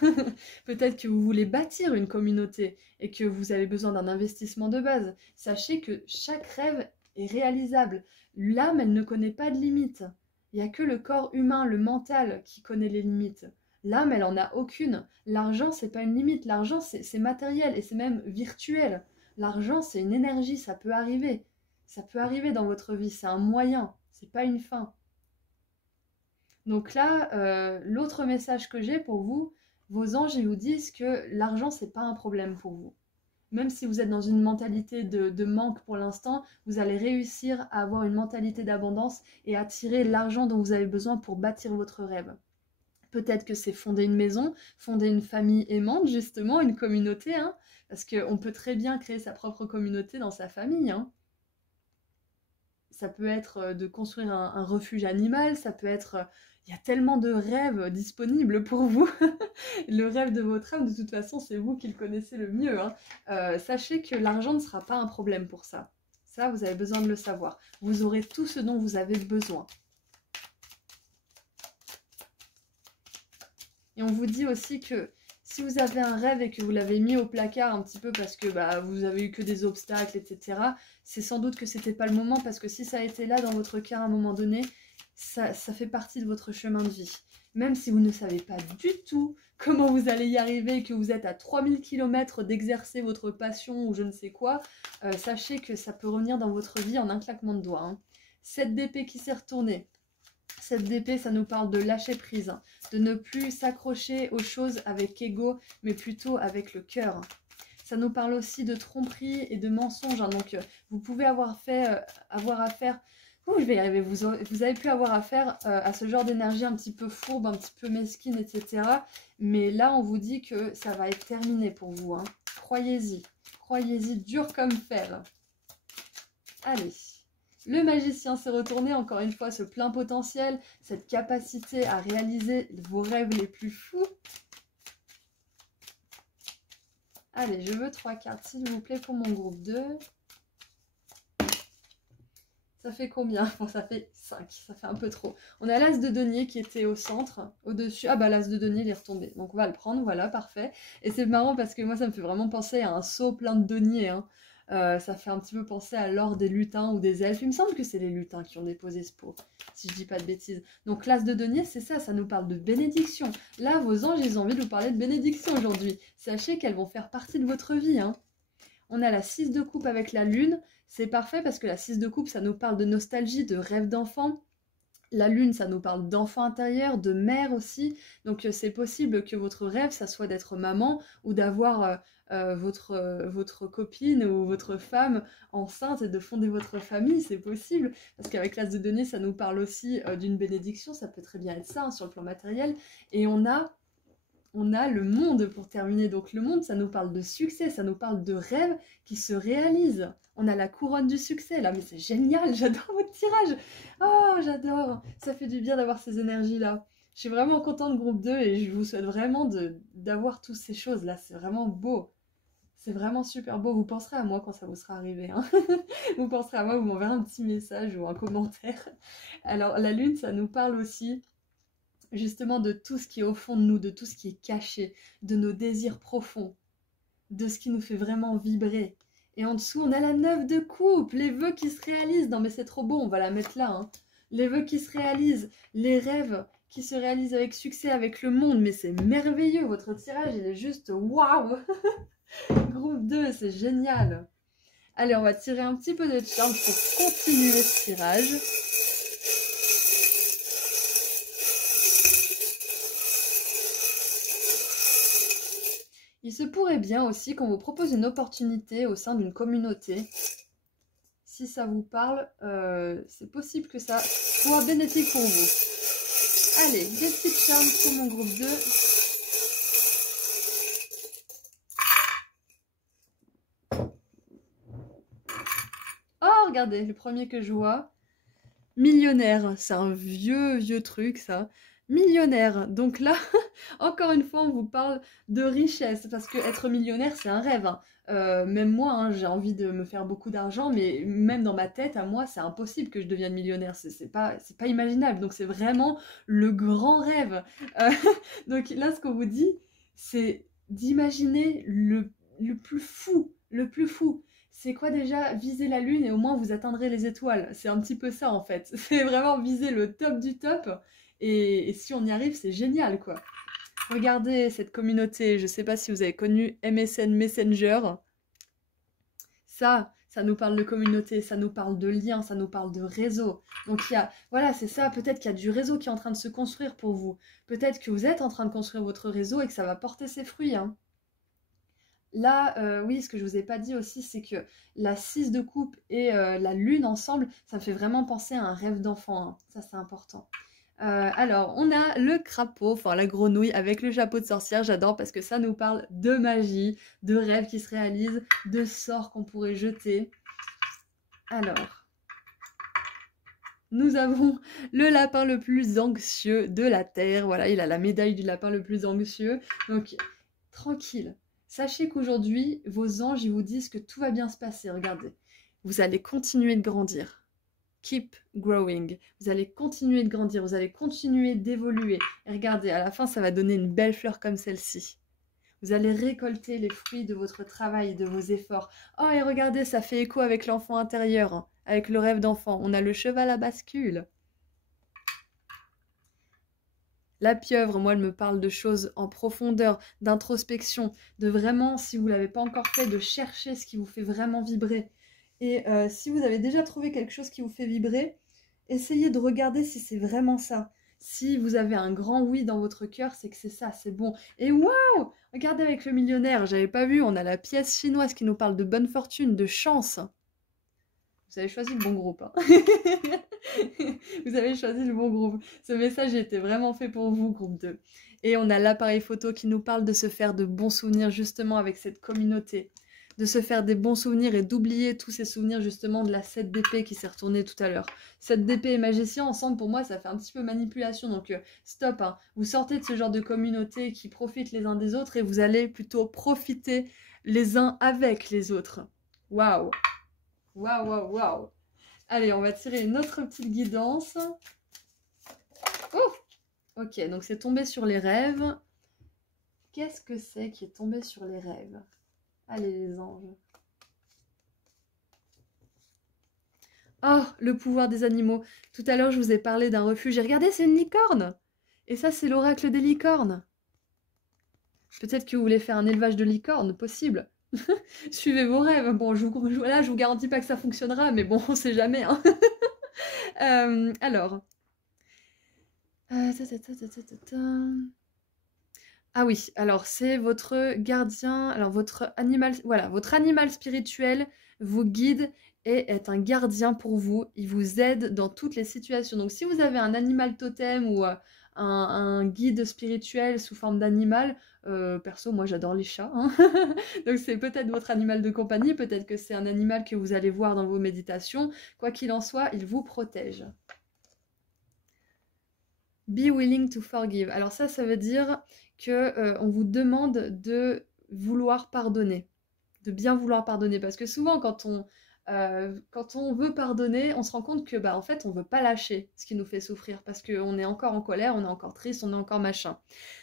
Peut-être que vous voulez bâtir une communauté et que vous avez besoin d'un investissement de base. Sachez que chaque rêve est réalisable. L'âme, elle ne connaît pas de limites. Il n'y a que le corps humain, le mental, qui connaît les limites. L'âme, elle en a aucune. L'argent, c'est pas une limite. L'argent, c'est matériel et c'est même virtuel. L'argent, c'est une énergie, ça peut arriver. Ça peut arriver dans votre vie, c'est un moyen, c'est pas une fin. Donc là, l'autre message que j'ai pour vous, vos anges, ils vous disent que l'argent, c'est pas un problème pour vous. Même si vous êtes dans une mentalité de manque pour l'instant, vous allez réussir à avoir une mentalité d'abondance et attirer l'argent dont vous avez besoin pour bâtir votre rêve. Peut-être que c'est fonder une maison, fonder une famille aimante, justement, une communauté, hein, parce qu'on peut très bien créer sa propre communauté dans sa famille, hein. Ça peut être de construire un refuge animal, ça peut être... Il y a tellement de rêves disponibles pour vous. Le rêve de votre âme, de toute façon, c'est vous qui le connaissez le mieux, hein. Sachez que l'argent ne sera pas un problème pour ça. Ça, vous avez besoin de le savoir. Vous aurez tout ce dont vous avez besoin. Et on vous dit aussi que si vous avez un rêve et que vous l'avez mis au placard un petit peu parce que vous avez eu que des obstacles, etc., c'est sans doute que c'était pas le moment, parce que si ça a été là dans votre cœur à un moment donné, ça fait partie de votre chemin de vie. Même si vous ne savez pas du tout comment vous allez y arriver, que vous êtes à 3000 km d'exercer votre passion ou je ne sais quoi, sachez que ça peut revenir dans votre vie en un claquement de doigts, hein. 7 d'épée qui s'est retourné. Cette d'épée, ça nous parle de lâcher prise, hein, de ne plus s'accrocher aux choses avec ego, mais plutôt avec le cœur. Ça nous parle aussi de tromperie et de mensonges, hein, donc vous pouvez avoir affaire... je vais y arriver, vous avez pu avoir affaire à ce genre d'énergie un petit peu fourbe, un petit peu mesquine, etc. Mais là, on vous dit que ça va être terminé pour vous, hein. Croyez-y, dur comme fer. Allez. Le magicien s'est retourné, encore une fois, ce plein potentiel, cette capacité à réaliser vos rêves les plus fous. Allez, je veux 3 cartes, s'il vous plaît, pour mon groupe 2. Ça fait combien? Bon, ça fait 5, ça fait un peu trop. On a l'as de denier qui était au centre, au-dessus. Ah bah l'as de denier, il est retombé. Donc on va le prendre, voilà, parfait. Et c'est marrant parce que moi, ça me fait vraiment penser à un seau plein de deniers, hein. Ça fait un petit peu penser à l'or des lutins ou des elfes. Il me semble que c'est les lutins qui ont déposé ce pot, si je dis pas de bêtises. Donc l'as de denier, c'est ça, ça nous parle de bénédiction. Là, vos anges, ils ont envie de vous parler de bénédiction aujourd'hui. Sachez qu'elles vont faire partie de votre vie, hein. On a la 6 de coupe avec la lune. C'est parfait parce que la 6 de coupe, ça nous parle de nostalgie, de rêve d'enfant. La lune, ça nous parle d'enfant intérieur, de mère aussi. Donc c'est possible que votre rêve, ça soit d'être maman ou d'avoir votre copine ou votre femme enceinte et de fonder votre famille. C'est possible parce qu'avec l'as de denier, ça nous parle aussi d'une bénédiction. Ça peut très bien être ça, hein, sur le plan matériel. Et on a le monde pour terminer. Donc le monde, ça nous parle de succès, ça nous parle de rêves qui se réalisent. On a la couronne du succès là, mais c'est génial, j'adore votre tirage. Oh, j'adore, ça fait du bien d'avoir ces énergies-là. Je suis vraiment contente groupe 2 et je vous souhaite vraiment d'avoir toutes ces choses-là. C'est vraiment beau. C'est vraiment super beau. Vous penserez à moi quand ça vous sera arrivé, hein. Vous penserez à moi, vous m'enverrez un petit message ou un commentaire. Alors la lune, ça nous parle aussi justement de tout ce qui est au fond de nous, de tout ce qui est caché, de nos désirs profonds, de ce qui nous fait vraiment vibrer. Et en dessous, on a la 9 de coupe, les vœux qui se réalisent. Non mais c'est trop beau, on va la mettre là, hein. Les vœux qui se réalisent, les rêves qui se réalisent avec succès, avec le monde. Mais c'est merveilleux, votre tirage, il est juste waouh. Groupe 2, c'est génial. Allez, on va tirer un petit peu de charme pour continuer ce tirage. Il se pourrait bien aussi qu'on vous propose une opportunité au sein d'une communauté. Si ça vous parle, c'est possible que ça soit bénéfique pour vous. Allez, des petites charmes pour mon groupe 2. Oh, regardez, le premier que je vois. Millionnaire, c'est un vieux truc ça. Millionnaire, donc là, encore une fois, on vous parle de richesse, parce que être millionnaire, c'est un rêve, hein. Même moi, hein, j'ai envie de me faire beaucoup d'argent, mais même dans ma tête, à moi, c'est impossible que je devienne millionnaire, c'est pas imaginable, donc c'est vraiment le grand rêve. Euh, donc là, ce qu'on vous dit, c'est d'imaginer le plus fou, le plus fou. C'est quoi déjà? Viser la lune et au moins vous atteindrez les étoiles. C'est un petit peu ça en fait. C'est vraiment viser le top du top. Et si on y arrive, c'est génial quoi. Regardez cette communauté. Je sais pas si vous avez connu MSN Messenger. Ça nous parle de communauté, ça nous parle de lien, ça nous parle de réseau. Donc voilà, c'est ça. Peut-être qu'il y a du réseau qui est en train de se construire pour vous. Peut-être que vous êtes en train de construire votre réseau et que ça va porter ses fruits, hein. Là, oui, ce que je vous ai pas dit aussi, c'est que la 6 de coupe et la lune ensemble, ça me fait vraiment penser à un rêve d'enfant, hein. Ça, c'est important. Alors, on a le crapaud, enfin la grenouille avec le chapeau de sorcière. J'adore parce que ça nous parle de magie, de rêves qui se réalisent, de sorts qu'on pourrait jeter. Alors, nous avons le lapin le plus anxieux de la Terre. Voilà, il a la médaille du lapin le plus anxieux. Donc, tranquille. Sachez qu'aujourd'hui, vos anges, ils vous disent que tout va bien se passer. Regardez, vous allez continuer de grandir. Keep growing. Vous allez continuer de grandir, vous allez continuer d'évoluer. Et regardez, à la fin, ça va donner une belle fleur comme celle-ci. Vous allez récolter les fruits de votre travail, de vos efforts. Oh, et regardez, ça fait écho avec l'enfant intérieur, hein, avec le rêve d'enfant. On a le cheval à bascule. La pieuvre, moi, elle me parle de choses en profondeur, d'introspection, de vraiment, si vous ne l'avez pas encore fait, de chercher ce qui vous fait vraiment vibrer. Et si vous avez déjà trouvé quelque chose qui vous fait vibrer, essayez de regarder si c'est vraiment ça. Si vous avez un grand oui dans votre cœur, c'est que c'est ça, c'est bon. Et waouh! Regardez avec le millionnaire, j'avais pas vu, on a la pièce chinoise qui nous parle de bonne fortune, de chance. Vous avez choisi le bon groupe, hein. Vous avez choisi le bon groupe. Ce message était vraiment fait pour vous, groupe 2. Et on a l'appareil photo qui nous parle de se faire de bons souvenirs justement avec cette communauté. De se faire des bons souvenirs et d'oublier tous ces souvenirs justement de la 7 d'épée qui s'est retournée tout à l'heure. 7 d'épée et magicien ensemble, pour moi, ça fait un petit peu manipulation. Donc stop, hein. Vous sortez de ce genre de communauté qui profitent les uns des autres et vous allez plutôt profiter les uns avec les autres. Waouh! Waouh, waouh, waouh! Allez, on va tirer une autre petite guidance. Oh! Ok, donc c'est tombé sur les rêves. Qu'est-ce que c'est qui est tombé sur les rêves? Allez, les anges. Oh, le pouvoir des animaux. Tout à l'heure, je vous ai parlé d'un refuge. Et regardez, c'est une licorne! Et ça, c'est l'oracle des licornes. Peut-être que vous voulez faire un élevage de licornes, possible. Suivez vos rêves. Bon, là, je vous garantis pas que ça fonctionnera, mais bon, on sait jamais, hein. Alors. Ah oui, alors c'est votre gardien, alors votre animal, voilà, votre animal spirituel vous guide et est un gardien pour vous. Il vous aide dans toutes les situations. Donc si vous avez un animal totem ou un guide spirituel sous forme d'animal, perso, moi j'adore les chats, hein. Donc c'est peut-être votre animal de compagnie, peut-être que c'est un animal que vous allez voir dans vos méditations. Quoi qu'il en soit, il vous protège. Be willing to forgive. Alors ça veut dire que on vous demande de vouloir pardonner, de bien vouloir pardonner. Parce que souvent, quand on veut pardonner, on se rend compte que, bah, en fait, on veut pas lâcher ce qui nous fait souffrir. Parce qu'on est encore en colère, on est encore triste, on est encore machin.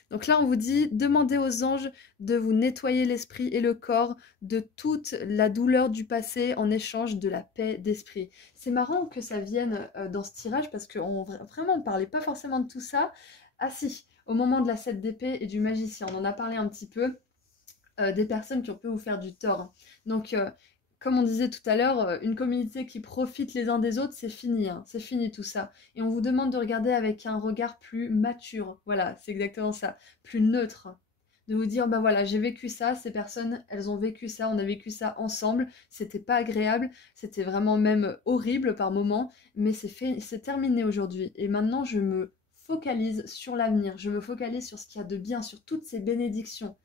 Donc là, on vous dit, demandez aux anges de vous nettoyer l'esprit et le corps de toute la douleur du passé en échange de la paix d'esprit. C'est marrant que ça vienne dans ce tirage parce qu'on vraiment, on parlait pas forcément de tout ça. Ah si, au moment de la 7 d'épée et du magicien, on en a parlé un petit peu, des personnes qui ont pu vous faire du tort. Donc, comme on disait tout à l'heure, une communauté qui profite les uns des autres, c'est fini, hein, c'est fini tout ça. Et on vous demande de regarder avec un regard plus mature, voilà, c'est exactement ça, plus neutre. De vous dire, bah voilà, j'ai vécu ça, ces personnes, elles ont vécu ça, on a vécu ça ensemble, c'était pas agréable, c'était vraiment même horrible par moments, mais c'est terminé aujourd'hui. Et maintenant, je me focalise sur l'avenir, je me focalise sur ce qu'il y a de bien, sur toutes ces bénédictions.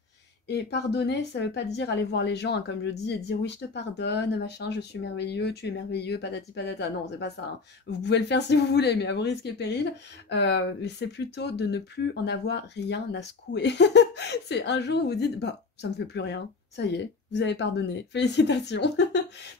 Et pardonner, ça veut pas dire aller voir les gens, hein, comme je dis, et dire oui, je te pardonne, machin, je suis merveilleux, tu es merveilleux, patati patata. Non, c'est pas ça, hein. Vous pouvez le faire si vous voulez, mais à vos risques et périls. Mais c'est plutôt de ne plus en avoir rien à secouer. C'est un jour où vous dites, bah, ça me fait plus rien, ça y est, vous avez pardonné, félicitations.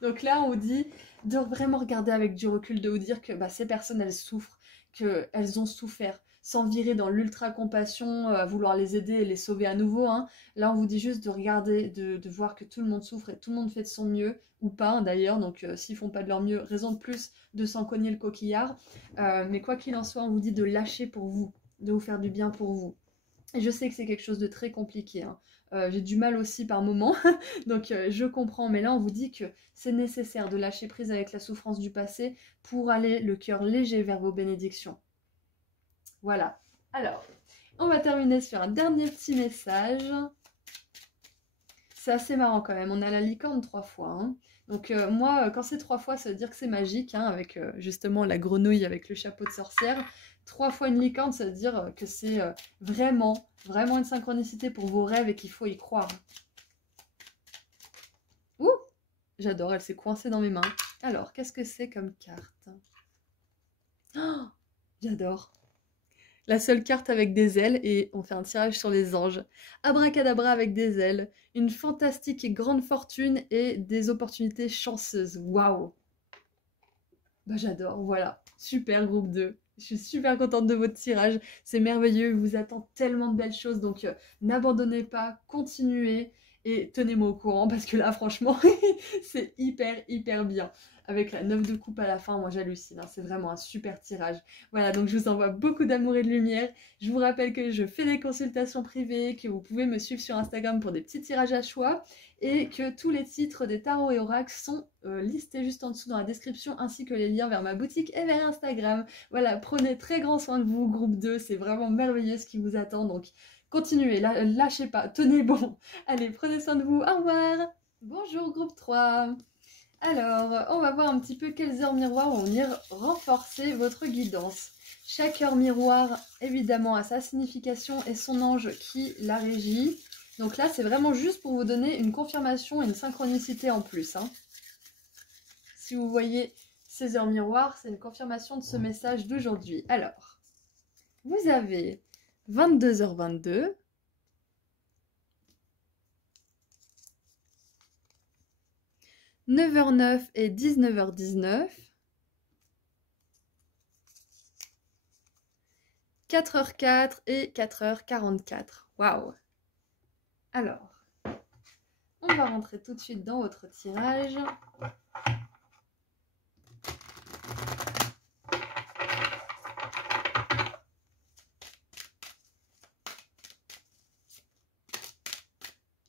Donc là, on vous dit de vraiment regarder avec du recul, de vous dire que bah, ces personnes, elles souffrent, qu'elles ont souffert, sans virer dans l'ultra-compassion, à vouloir les aider et les sauver à nouveau, hein. Là, on vous dit juste de regarder, de voir que tout le monde souffre et tout le monde fait de son mieux, ou pas, hein, d'ailleurs, donc s'ils font pas de leur mieux, raison de plus de s'en cogner le coquillard. Mais quoi qu'il en soit, on vous dit de lâcher pour vous, de vous faire du bien pour vous. Et je sais que c'est quelque chose de très compliqué, hein. J'ai du mal aussi par moments, donc je comprends, mais là on vous dit que c'est nécessaire de lâcher prise avec la souffrance du passé pour aller le cœur léger vers vos bénédictions. Voilà. Alors, on va terminer sur un dernier petit message. C'est assez marrant quand même, on a la licorne 3 fois, hein. Donc moi, quand c'est 3 fois, ça veut dire que c'est magique, hein, avec justement la grenouille avec le chapeau de sorcière. 3 fois une licorne, ça veut dire que c'est vraiment, vraiment une synchronicité pour vos rêves et qu'il faut y croire. Ouh, j'adore, elle s'est coincée dans mes mains. Alors, qu'est-ce que c'est comme carte? Oh, j'adore. La seule carte avec des ailes et on fait un tirage sur les anges. Abracadabra avec des ailes, une fantastique et grande fortune et des opportunités chanceuses. Waouh! Bah j'adore, voilà. Super groupe 2. Je suis super contente de votre tirage. C'est merveilleux, il vous attend tellement de belles choses. Donc n'abandonnez pas, continuez et tenez-moi au courant parce que là franchement c'est hyper bien. Avec la 9 de coupe à la fin, moi j'hallucine, hein. C'est vraiment un super tirage. Voilà, donc je vous envoie beaucoup d'amour et de lumière. Je vous rappelle que je fais des consultations privées, que vous pouvez me suivre sur Instagram pour des petits tirages à choix et que tous les titres des tarots et oracles sont listés juste en dessous dans la description ainsi que les liens vers ma boutique et vers Instagram. Voilà, prenez très grand soin de vous, groupe 2, c'est vraiment merveilleux ce qui vous attend, donc continuez, lâchez pas, tenez bon. Allez, prenez soin de vous, au revoir. Bonjour groupe 3. Alors, on va voir un petit peu quelles heures miroirs vont venir renforcer votre guidance. Chaque heure miroir, évidemment, a sa signification et son ange qui la régit. Donc là, c'est vraiment juste pour vous donner une confirmation et une synchronicité en plus, hein. Si vous voyez ces heures miroirs, c'est une confirmation de ce message d'aujourd'hui. Alors, vous avez 22h22, 9h09 et 19h19, 4h04 et 4h44. Waouh! Alors, on va rentrer tout de suite dans votre tirage.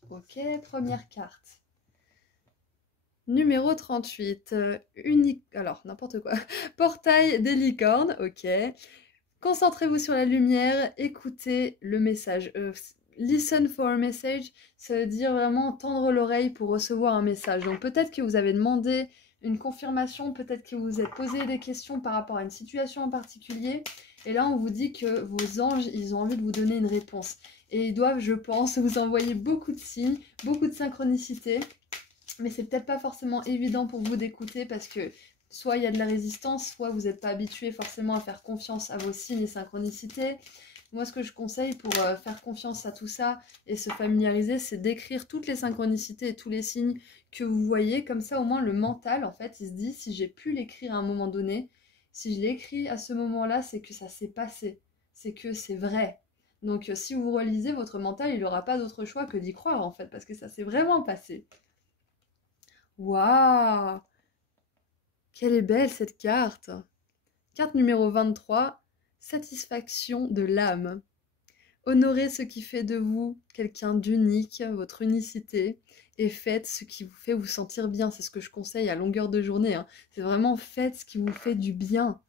Ok, première carte. Numéro 38, alors n'importe quoi. Portail des licornes, ok. Concentrez-vous sur la lumière, écoutez le message. Listen for a message, ça veut dire vraiment tendre l'oreille pour recevoir un message. Donc peut-être que vous avez demandé une confirmation, peut-être que vous vous êtes posé des questions par rapport à une situation en particulier. Et là, on vous dit que vos anges, ils ont envie de vous donner une réponse. Et ils doivent, je pense, vous envoyer beaucoup de signes, beaucoup de synchronicité. Mais c'est peut-être pas forcément évident pour vous d'écouter parce que soit il y a de la résistance, soit vous n'êtes pas habitué forcément à faire confiance à vos signes et synchronicités. Moi, ce que je conseille pour faire confiance à tout ça et se familiariser, c'est d'écrire toutes les synchronicités et tous les signes que vous voyez. Comme ça, au moins, le mental, en fait, il se dit, si j'ai pu l'écrire à un moment donné, si je l'écris à ce moment-là, c'est que ça s'est passé, c'est que c'est vrai. Donc, si vous relisez, votre mental, il n'aura pas d'autre choix que d'y croire, en fait, parce que ça s'est vraiment passé. Waouh! Quelle est belle cette carte! Carte numéro 23, satisfaction de l'âme. Honorez ce qui fait de vous quelqu'un d'unique, votre unicité, et faites ce qui vous fait vous sentir bien. C'est ce que je conseille à longueur de journée, hein. C'est vraiment faites ce qui vous fait du bien.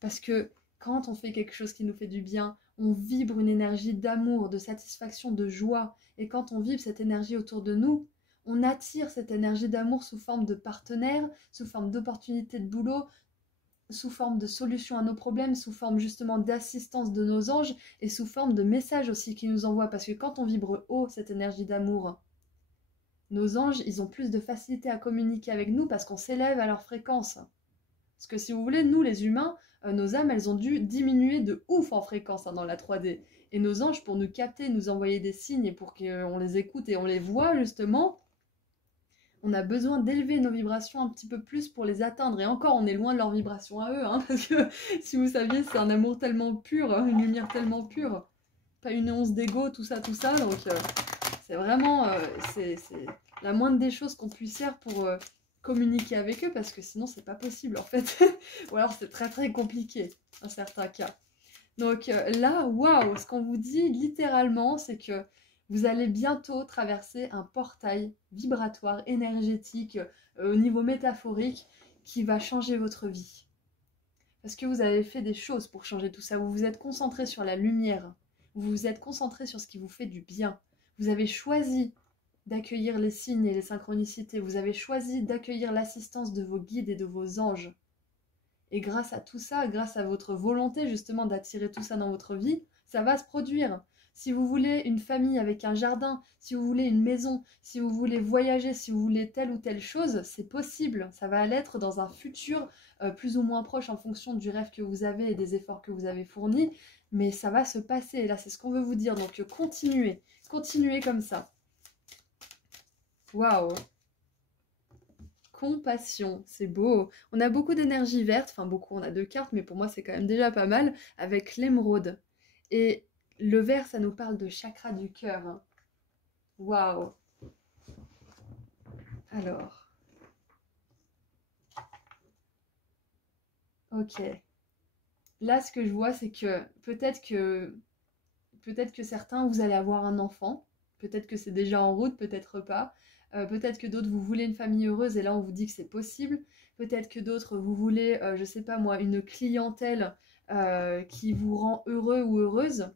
Parce que quand on fait quelque chose qui nous fait du bien, on vibre une énergie d'amour, de satisfaction, de joie. Et quand on vibre cette énergie autour de nous, on attire cette énergie d'amour sous forme de partenaires, sous forme d'opportunités de boulot, sous forme de solutions à nos problèmes, sous forme justement d'assistance de nos anges et sous forme de messages aussi qu'ils nous envoient. Parce que quand on vibre haut cette énergie d'amour, nos anges, ils ont plus de facilité à communiquer avec nous parce qu'on s'élève à leur fréquence. Parce que si vous voulez, nous les humains, nos âmes, elles ont dû diminuer de ouf en fréquence dans la 3D. Et nos anges, pour nous capter, nous envoyer des signes et pour qu'on les écoute et on les voit justement, on a besoin d'élever nos vibrations un petit peu plus pour les atteindre. Et encore, on est loin de leur vibration à eux, hein, parce que si vous saviez, c'est un amour tellement pur, une lumière tellement pure. Pas une once d'ego, tout ça. Donc c'est vraiment c'est la moindre des choses qu'on puisse faire pour communiquer avec eux, parce que sinon, c'est pas possible, en fait. Ou alors, c'est très, très compliqué, dans certains cas. Donc là, waouh, ce qu'on vous dit, littéralement, c'est que vous allez bientôt traverser un portail vibratoire, énergétique, au niveau métaphorique, qui va changer votre vie. Parce que vous avez fait des choses pour changer tout ça. Vous vous êtes concentré sur la lumière. Vous vous êtes concentré sur ce qui vous fait du bien. Vous avez choisi d'accueillir les signes et les synchronicités. Vous avez choisi d'accueillir l'assistance de vos guides et de vos anges. Et grâce à tout ça, grâce à votre volonté justement d'attirer tout ça dans votre vie, ça va se produire. Si vous voulez une famille avec un jardin, si vous voulez une maison, si vous voulez voyager, si vous voulez telle ou telle chose, c'est possible. Ça va l'être dans un futur plus ou moins proche en fonction du rêve que vous avez et des efforts que vous avez fournis. Mais ça va se passer. Et là, c'est ce qu'on veut vous dire. Donc, continuez. Continuez comme ça. Waouh! Compassion, c'est beau. On a beaucoup d'énergie verte, enfin beaucoup, on a 2 cartes, mais pour moi c'est quand même déjà pas mal, avec l'émeraude. Et le vert, ça nous parle de chakra du cœur, hein. Waouh! Alors, ok. Là, ce que je vois, c'est que peut-être que certains, vous allez avoir un enfant. Peut-être que c'est déjà en route, peut-être pas. Peut-être que d'autres, vous voulez une famille heureuse et là, on vous dit que c'est possible. Peut-être que d'autres, vous voulez, je sais pas moi, une clientèle qui vous rend heureux ou heureuse.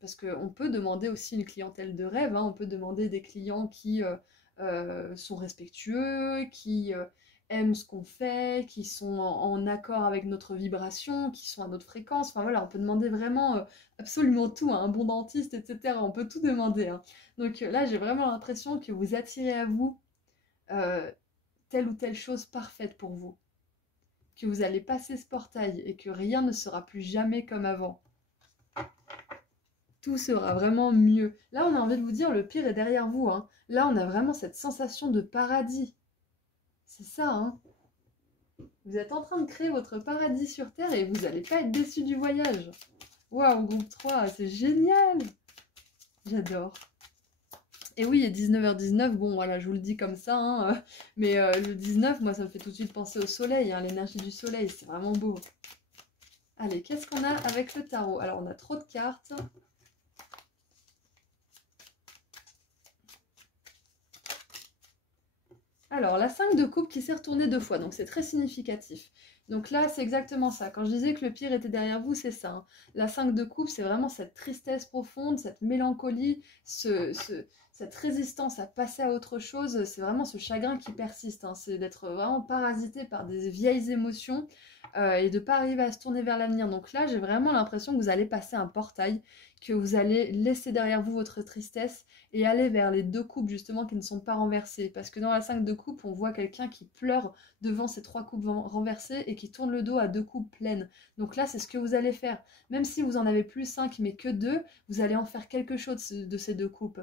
Parce qu'on peut demander aussi une clientèle de rêve, hein. On peut demander des clients qui sont respectueux, qui aiment ce qu'on fait, qui sont en accord avec notre vibration, qui sont à notre fréquence. Enfin voilà, on peut demander vraiment absolument tout, hein, un bon dentiste, etc. On peut tout demander, hein. Donc là, j'ai vraiment l'impression que vous attirez à vous euh, telle ou telle chose parfaite pour vous. Que vous allez passer ce portail et que rien ne sera plus jamais comme avant. Tout sera vraiment mieux. Là, on a envie de vous dire, le pire est derrière vous, hein. Là, on a vraiment cette sensation de paradis. C'est ça, hein. Vous êtes en train de créer votre paradis sur Terre et vous n'allez pas être déçus du voyage. Waouh, groupe 3, c'est génial. J'adore. Et oui, il est 19h19, bon voilà, je vous le dis comme ça, hein, mais le 19, moi ça me fait tout de suite penser au soleil, hein, l'énergie du soleil, c'est vraiment beau. Allez, qu'est-ce qu'on a avec le tarot? Alors, on a trop de cartes. Alors, la 5 de coupe qui s'est retournée 2 fois, donc c'est très significatif. Donc là, c'est exactement ça. Quand je disais que le pire était derrière vous, c'est ça, hein. La 5 de coupe, c'est vraiment cette tristesse profonde, cette mélancolie, cette résistance à passer à autre chose. C'est vraiment ce chagrin qui persiste, hein. C'est d'être vraiment parasité par des vieilles émotions et de ne pas arriver à se tourner vers l'avenir. Donc là, j'ai vraiment l'impression que vous allez passer un portail, que vous allez laisser derrière vous votre tristesse et aller vers les 2 coupes justement qui ne sont pas renversées. Parce que dans la 5 de coupe, on voit quelqu'un qui pleure devant ces 3 coupes renversées et qui tourne le dos à 2 coupes pleines. Donc là, c'est ce que vous allez faire. Même si vous en avez plus 5 mais que 2, vous allez en faire quelque chose de ces 2 coupes.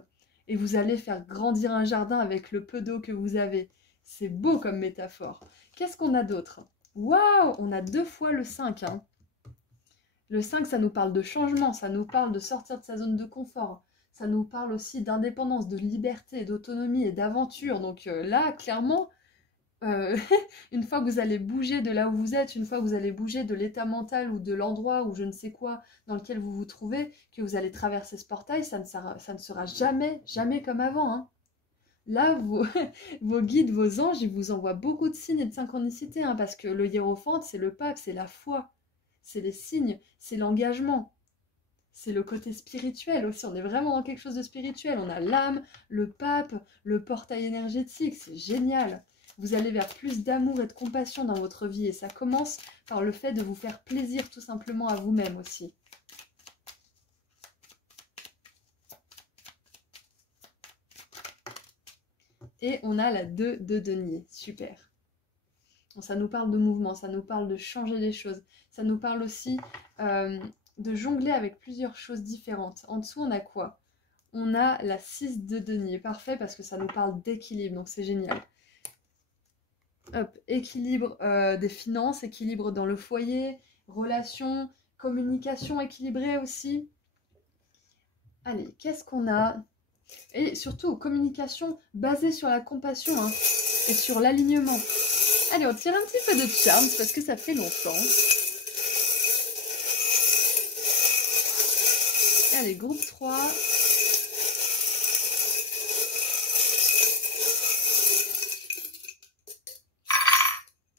Et vous allez faire grandir un jardin avec le peu d'eau que vous avez. C'est beau comme métaphore. Qu'est-ce qu'on a d'autre? Waouh, on a 2 fois le 5, hein. Le 5, ça nous parle de changement, ça nous parle de sortir de sa zone de confort. Ça nous parle aussi d'indépendance, de liberté, d'autonomie et d'aventure. Donc là, clairement, une fois que vous allez bouger de là où vous êtes, une fois que vous allez bouger de l'état mental ou de l'endroit ou je ne sais quoi dans lequel vous vous trouvez, que vous allez traverser ce portail, ça ne sera jamais, jamais comme avant, hein. Là, vos guides, vos anges, ils vous envoient beaucoup de signes et de synchronicité, hein, parce que le hiérophante, c'est le pape, c'est la foi, c'est les signes, c'est l'engagement, c'est le côté spirituel aussi. On est vraiment dans quelque chose de spirituel. On a l'âme, le pape, le portail énergétique, c'est génial. Vous allez vers plus d'amour et de compassion dans votre vie et ça commence par le fait de vous faire plaisir tout simplement à vous-même aussi. Et on a la 2 de denier, super. Bon, ça nous parle de mouvement, ça nous parle de changer les choses, ça nous parle aussi de jongler avec plusieurs choses différentes. En dessous, on a quoi? On a la 6 de denier, parfait parce que ça nous parle d'équilibre, donc c'est génial. Hop, équilibre des finances, équilibre dans le foyer, relations, communication équilibrée aussi. Allez, qu'est-ce qu'on a? Et surtout, communication basée sur la compassion hein, et sur l'alignement. Allez, on tire un petit peu de charme parce que ça fait longtemps. Allez, groupe 3.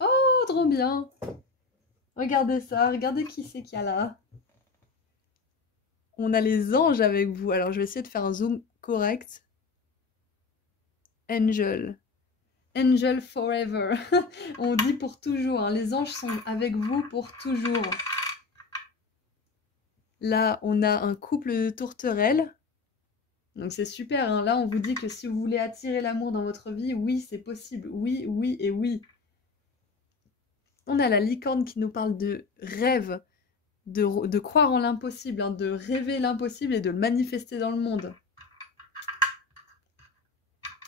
Oh, trop bien. Regardez ça, regardez qui c'est qu'il y a là. On a les anges avec vous. Alors, je vais essayer de faire un zoom correct. Angel. Angel forever. On dit pour toujours. Hein. Les anges sont avec vous pour toujours. Là, on a un couple de tourterelles. Donc c'est super. Hein. Là, on vous dit que si vous voulez attirer l'amour dans votre vie, oui, c'est possible. Oui, oui et oui. On a la licorne qui nous parle de rêve, de croire en l'impossible, hein, de rêver l'impossible et de le manifester dans le monde.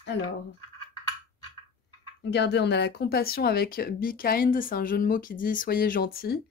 Alors, regardez, on a la compassion avec be kind, c'est un jeu de mots qui dit soyez gentil.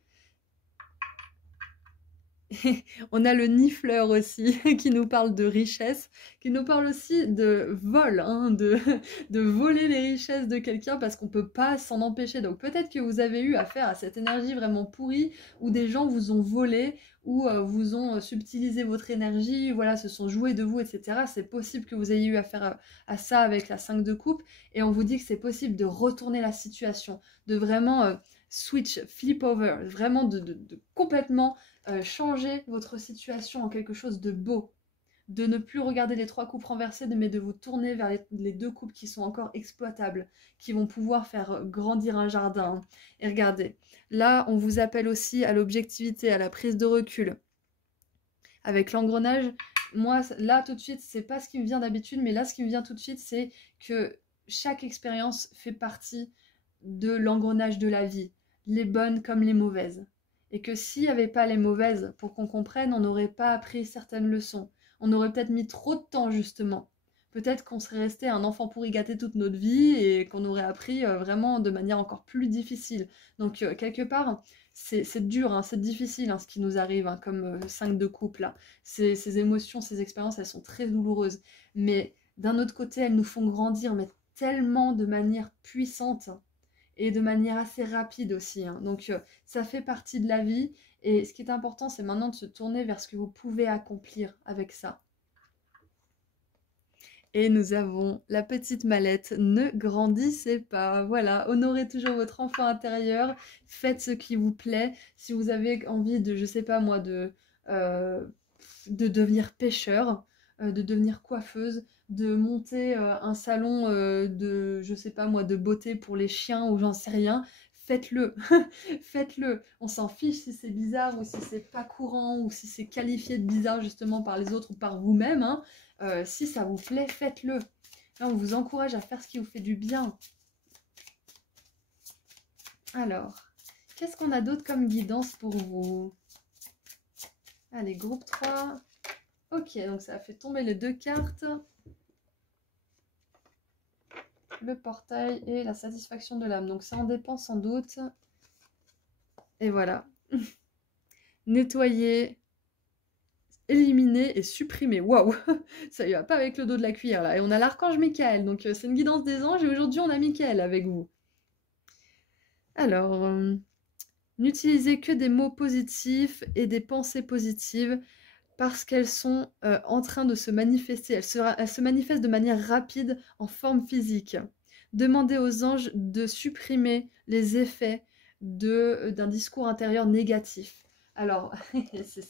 On a le nifleur aussi, qui nous parle de richesse, qui nous parle aussi de vol, hein, de voler les richesses de quelqu'un parce qu'on ne peut pas s'en empêcher. Donc peut-être que vous avez eu affaire à cette énergie vraiment pourrie, où des gens vous ont volé, ou vous ont subtilisé votre énergie, voilà, se sont joués de vous, etc. C'est possible que vous ayez eu affaire à ça avec la 5 de coupe, et on vous dit que c'est possible de retourner la situation, de vraiment switch, flip over, vraiment de complètement changer votre situation en quelque chose de beau, de ne plus regarder les 3 coupes renversées, mais de vous tourner vers les 2 coupes qui sont encore exploitables, qui vont pouvoir faire grandir un jardin. Et regardez, là, on vous appelle aussi à l'objectivité, à la prise de recul. Avec l'engrenage, moi, là, tout de suite, c'est pas ce qui me vient d'habitude, mais là, ce qui me vient tout de suite, c'est que chaque expérience fait partie de l'engrenage de la vie, les bonnes comme les mauvaises. Et que s'il n'y avait pas les mauvaises, pour qu'on comprenne, on n'aurait pas appris certaines leçons. On aurait peut-être mis trop de temps, justement. Peut-être qu'on serait resté un enfant pourri gâté toute notre vie et qu'on aurait appris vraiment de manière encore plus difficile. Donc, quelque part, c'est dur, hein, c'est difficile hein, ce qui nous arrive, hein, comme 5 de couple. Là. Ces émotions, ces expériences, elles sont très douloureuses. Mais d'un autre côté, elles nous font grandir, mais tellement de manière puissante et de manière assez rapide aussi. Hein. Donc ça fait partie de la vie et ce qui est important, c'est maintenant de se tourner vers ce que vous pouvez accomplir avec ça. Et nous avons la petite mallette, ne grandissez pas. Voilà, honorez toujours votre enfant intérieur, faites ce qui vous plaît. Si vous avez envie de, je sais pas moi, de devenir pêcheur, de devenir coiffeuse, de monter un salon de, je sais pas moi, de beauté pour les chiens ou j'en sais rien, faites-le, faites-le. On s'en fiche si c'est bizarre ou si c'est pas courant ou si c'est qualifié de bizarre justement par les autres ou par vous-même. Hein. Si ça vous plaît, faites-le. Là, on vous encourage à faire ce qui vous fait du bien. Alors, qu'est-ce qu'on a d'autre comme guidance pour vous? Allez, groupe 3. Ok, donc ça a fait tomber les 2 cartes. Le portail et la satisfaction de l'âme. Donc ça en dépend sans doute. Et voilà. Nettoyer, éliminer et supprimer. Waouh, ça y va pas avec le dos de la cuillère là. Et on a l'archange Michael. Donc c'est une guidance des anges et aujourd'hui on a Michael avec vous. Alors, n'utilisez que des mots positifs et des pensées positives parce qu'elles sont en train de se manifester. Elles se manifestent de manière rapide en forme physique. Demandez aux anges de supprimer les effets d'un discours intérieur négatif. Alors, c'est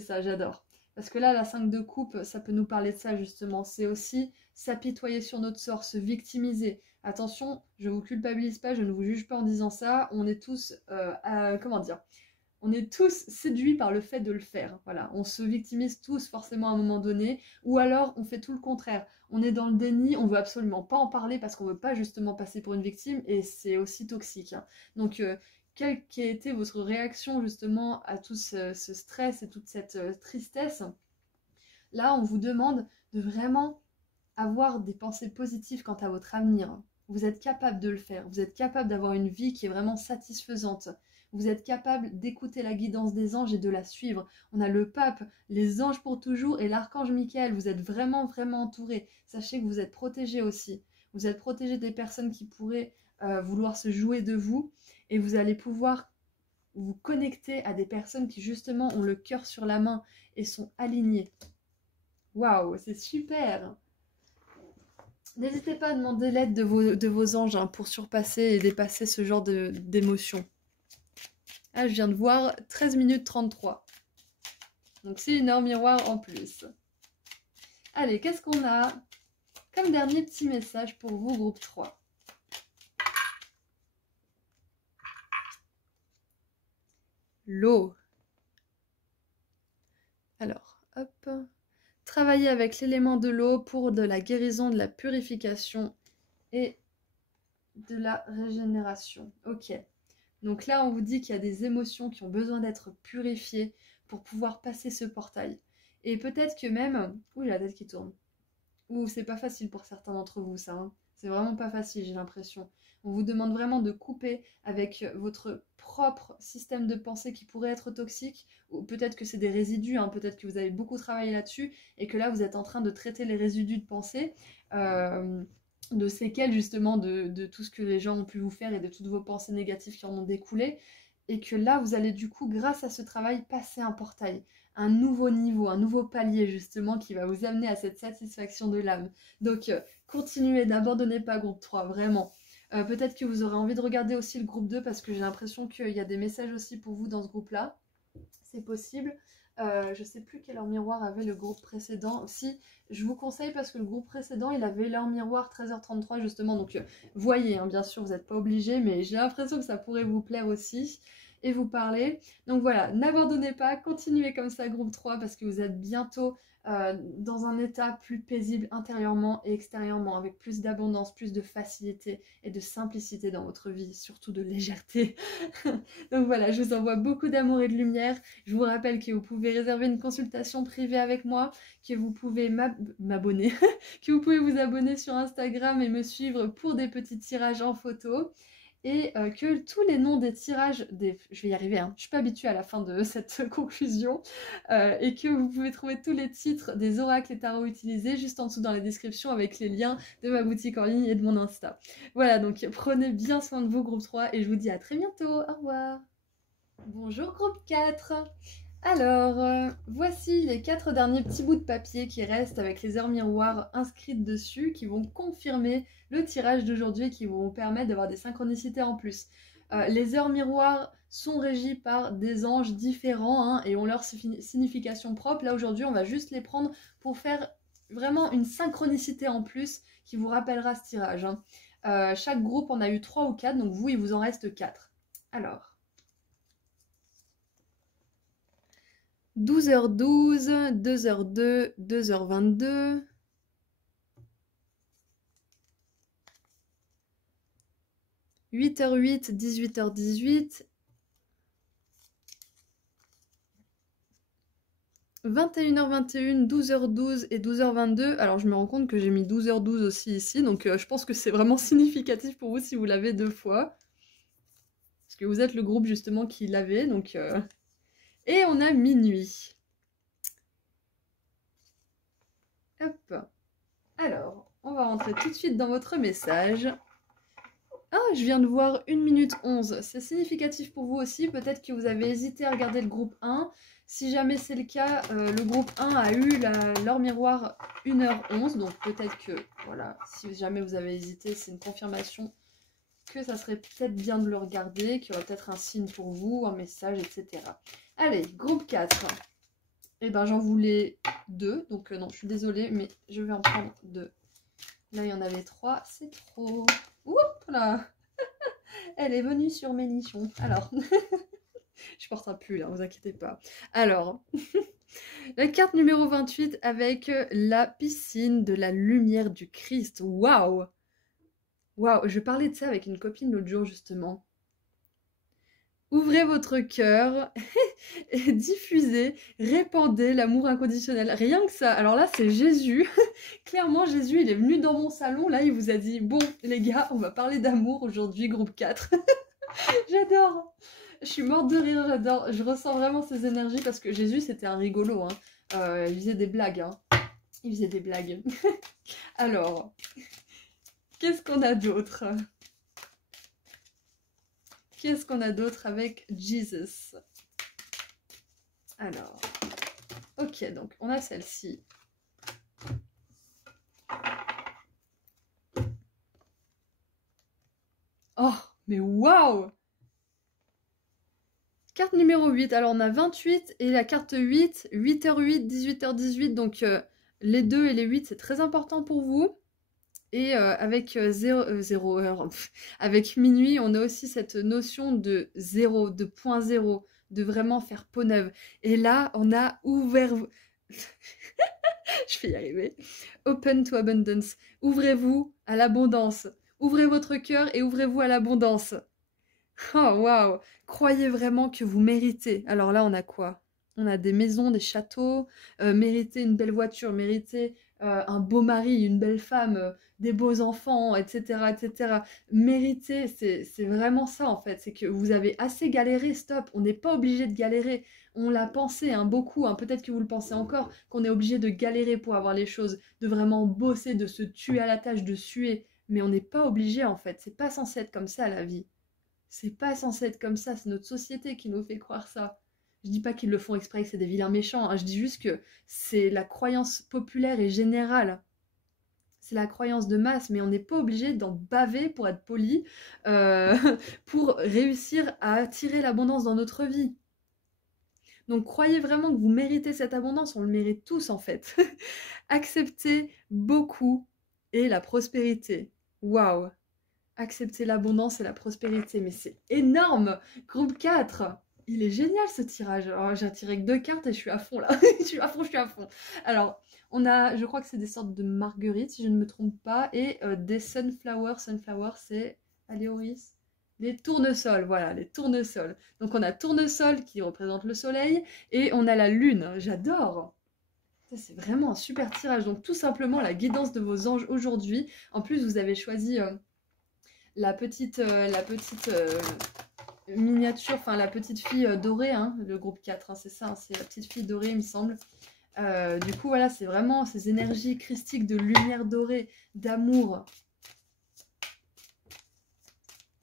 ça, j'adore. Parce que là, la 5 de coupe, ça peut nous parler de ça justement. C'est aussi s'apitoyer sur notre sort, se victimiser. Attention, je vous culpabilise pas, je ne vous juge pas en disant ça. On est tous, comment dire, on est tous séduits par le fait de le faire. Voilà, on se victimise tous forcément à un moment donné, ou alors on fait tout le contraire. On est dans le déni, on veut absolument pas en parler parce qu'on veut pas justement passer pour une victime, et c'est aussi toxique, hein. Donc, quelle qui a été votre réaction justement à tout ce stress et toute cette tristesse? Là, on vous demande de vraiment avoir des pensées positives quant à votre avenir. Vous êtes capable de le faire. Vous êtes capable d'avoir une vie qui est vraiment satisfaisante. Vous êtes capable d'écouter la guidance des anges et de la suivre. On a le pape, les anges pour toujours et l'archange Michael. Vous êtes vraiment, vraiment entouré. Sachez que vous êtes protégé aussi. Vous êtes protégé des personnes qui pourraient vouloir se jouer de vous. Et vous allez pouvoir vous connecter à des personnes qui justement ont le cœur sur la main et sont alignées. Waouh, c'est super! N'hésitez pas à demander l'aide de vos anges, hein, pour surpasser et dépasser ce genre d'émotions. Ah, je viens de voir 13 minutes 33. Donc c'est une heure miroir en plus. Allez, qu'est-ce qu'on a comme dernier petit message pour vous, groupe 3? L'eau. Alors, hop. Travailler avec l'élément de l'eau pour de la guérison, de la purification et de la régénération. Ok. Donc là, on vous dit qu'il y a des émotions qui ont besoin d'être purifiées pour pouvoir passer ce portail. Et peut-être que même... Ouh, la tête qui tourne. Ouh, c'est pas facile pour certains d'entre vous, ça, hein. C'est vraiment pas facile, j'ai l'impression. On vous demande vraiment de couper avec votre propre système de pensée qui pourrait être toxique, ou peut-être que c'est des résidus, hein, peut-être que vous avez beaucoup travaillé là-dessus, et que là, vous êtes en train de traiter les résidus de pensée, de séquelles justement de tout ce que les gens ont pu vous faire et de toutes vos pensées négatives qui en ont découlé, et que là, vous allez du coup, grâce à ce travail, passer un portail, un nouveau niveau, un nouveau palier justement qui va vous amener à cette satisfaction de l'âme. Donc continuez, n'abandonnez pas groupe 3, vraiment. Peut-être que vous aurez envie de regarder aussi le groupe 2 parce que j'ai l'impression qu'il y a des messages aussi pour vous dans ce groupe-là. C'est possible. Je sais plus quelle heure miroir avait le groupe précédent. Si, je vous conseille parce que le groupe précédent, il avait l'heure miroir 13h33 justement. Donc voyez, hein, bien sûr, vous n'êtes pas obligé, mais j'ai l'impression que ça pourrait vous plaire aussi et vous parler. Donc voilà, n'abandonnez pas, continuez comme ça groupe 3 parce que vous êtes bientôt dans un état plus paisible intérieurement et extérieurement, avec plus d'abondance, plus de facilité et de simplicité dans votre vie, surtout de légèreté. Donc voilà, je vous envoie beaucoup d'amour et de lumière. Je vous rappelle que vous pouvez réserver une consultation privée avec moi, que vous pouvez m'abonner, que vous pouvez vous abonner sur Instagram et me suivre pour des petits tirages en photo. Et que tous les noms des tirages, je vais y arriver, hein, je suis pas habituée à la fin de cette conclusion, et que vous pouvez trouver tous les titres des oracles et tarots utilisés juste en dessous dans la description avec les liens de ma boutique en ligne et de mon Insta. Voilà, donc prenez bien soin de vous groupe 3 et je vous dis à très bientôt, au revoir. Bonjour groupe 4. Alors, voici les 4 derniers petits bouts de papier qui restent avec les heures miroirs inscrites dessus qui vont confirmer le tirage d'aujourd'hui et qui vont vous permettre d'avoir des synchronicités en plus. Les heures miroirs sont régies par des anges différents, hein, et ont leur signification propre. Là aujourd'hui, on va juste les prendre pour faire vraiment une synchronicité en plus qui vous rappellera ce tirage, hein. Chaque groupe en a eu 3 ou 4, donc vous, il vous en reste 4. Alors... 12h12, 2h02, 2h22. 8h08, 18h18. 21h21, 12h12 et 12h22. Alors je me rends compte que j'ai mis 12h12 aussi ici, donc je pense que c'est vraiment significatif pour vous si vous l'avez 2 fois. Parce que vous êtes le groupe justement qui l'avait, donc... Et on a minuit. Hop. Alors, on va rentrer tout de suite dans votre message. Ah, je viens de voir 1 minute 11. C'est significatif pour vous aussi. Peut-être que vous avez hésité à regarder le groupe 1. Si jamais c'est le cas, le groupe 1 a eu leur miroir 1h11. Donc peut-être que, voilà, si jamais vous avez hésité, c'est une confirmation que ça serait peut-être bien de le regarder, qu'il y aurait peut-être un signe pour vous, un message, etc. Allez, groupe 4. Eh ben, j'en voulais 2. Donc non, je suis désolée, mais je vais en prendre 2. Là, il y en avait 3, c'est trop. Oups là. Elle est venue sur mes nichons. Alors, je porte un pull, hein, vous inquiétez pas. Alors, la carte numéro 28 avec la piscine de la lumière du Christ. Waouh! Waouh, je parlais de ça avec une copine l'autre jour, justement. Ouvrez votre cœur et diffusez, répandez l'amour inconditionnel. Rien que ça. Alors là, c'est Jésus. Clairement, Jésus, il est venu dans mon salon. Là, il vous a dit, bon, les gars, on va parler d'amour aujourd'hui, groupe 4. J'adore. Je suis morte de rire, j'adore. Je ressens vraiment ces énergies parce que Jésus, c'était un rigolo. Hein. Il faisait des blagues. Hein. Il faisait des blagues. Alors, qu'est-ce qu'on a d'autre? Qu'est-ce qu'on a d'autre avec Jesus? Alors, ok, donc on a celle-ci. Oh, mais waouh! Carte numéro 8. Alors, on a 28 et la carte 8, 8h08, 18h18. Donc, les 2 et les 8, c'est très important pour vous. Et avec 0 heure, avec minuit, on a aussi cette notion de 0, de point 0, de vraiment faire peau neuve. Et là, on a ouvert... Je vais y arriver. Open to abundance. Ouvrez-vous à l'abondance. Ouvrez votre cœur et ouvrez-vous à l'abondance. Oh, waouh! Croyez vraiment que vous méritez. Alors là, on a quoi? On a des maisons, des châteaux, mériter une belle voiture, mériter un beau mari, une belle femme, des beaux enfants, etc., etc. Mériter, c'est vraiment ça en fait. C'est que vous avez assez galéré, stop. On n'est pas obligé de galérer. On l'a pensé, hein, beaucoup, hein, peut-être que vous le pensez encore, qu'on est obligé de galérer pour avoir les choses, de vraiment bosser, de se tuer à la tâche, de suer. Mais on n'est pas obligé en fait. C'est pas censé être comme ça la vie. C'est pas censé être comme ça, c'est notre société qui nous fait croire ça. Je dis pas qu'ils le font exprès, que c'est des vilains méchants, hein. Je dis juste que c'est la croyance populaire et générale. C'est la croyance de masse, mais on n'est pas obligé d'en baver pour être poli, euh, pour réussir à attirer l'abondance dans notre vie. Donc croyez vraiment que vous méritez cette abondance, on le mérite tous en fait. Acceptez beaucoup et la prospérité. Waouh! Accepter l'abondance et la prospérité, mais c'est énorme! Groupe 4! Il est génial ce tirage. Alors, j'ai tiré que 2 cartes et je suis à fond là. Je suis à fond, je suis à fond. Alors, on a, je crois que c'est des sortes de marguerites, si je ne me trompe pas, et des sunflowers. Sunflower, c'est, Aléoris, les tournesols, voilà, les tournesols. Donc on a tournesol qui représente le soleil, et on a la lune. J'adore! Ça, c'est vraiment un super tirage. Donc tout simplement la guidance de vos anges aujourd'hui. En plus, vous avez choisi... la petite miniature, enfin la petite fille dorée, hein, le groupe 4, hein, c'est ça, hein, c'est la petite fille dorée, il me semble. Du coup, voilà, c'est vraiment ces énergies christiques de lumière dorée, d'amour.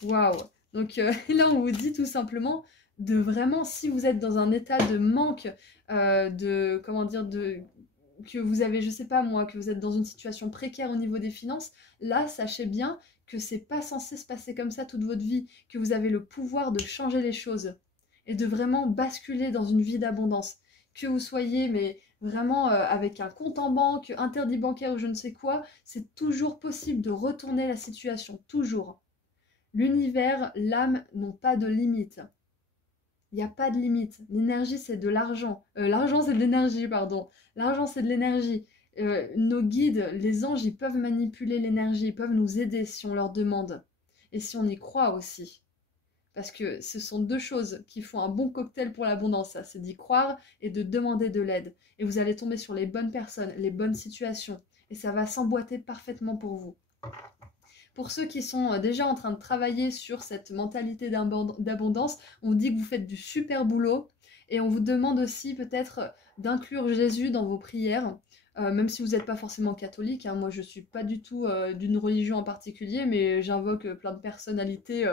Waouh! Donc là, on vous dit tout simplement de vraiment, si vous êtes dans un état de manque, de, comment dire, que vous avez, je sais pas moi, que vous êtes dans une situation précaire au niveau des finances, là, sachez bien que c'est pas censé se passer comme ça toute votre vie, que vous avez le pouvoir de changer les choses et de vraiment basculer dans une vie d'abondance. Que vous soyez, mais vraiment avec un compte en banque, interdit bancaire ou je ne sais quoi, c'est toujours possible de retourner la situation, toujours. L'univers, l'âme n'ont pas de limite. Il n'y a pas de limite. L'énergie, c'est de l'argent. L'argent, c'est de l'énergie, pardon. L'argent, c'est de l'énergie. Nos guides, les anges, ils peuvent manipuler l'énergie, ils peuvent nous aider si on leur demande. Et si on y croit aussi. Parce que ce sont deux choses qui font un bon cocktail pour l'abondance. C'est d'y croire et de demander de l'aide. Et vous allez tomber sur les bonnes personnes, les bonnes situations. Et ça va s'emboîter parfaitement pour vous. Pour ceux qui sont déjà en train de travailler sur cette mentalité d'abondance, on dit que vous faites du super boulot et on vous demande aussi peut-être d'inclure Jésus dans vos prières. Même si vous n'êtes pas forcément catholique, hein. Moi je suis pas du tout d'une religion en particulier, mais j'invoque plein de personnalités,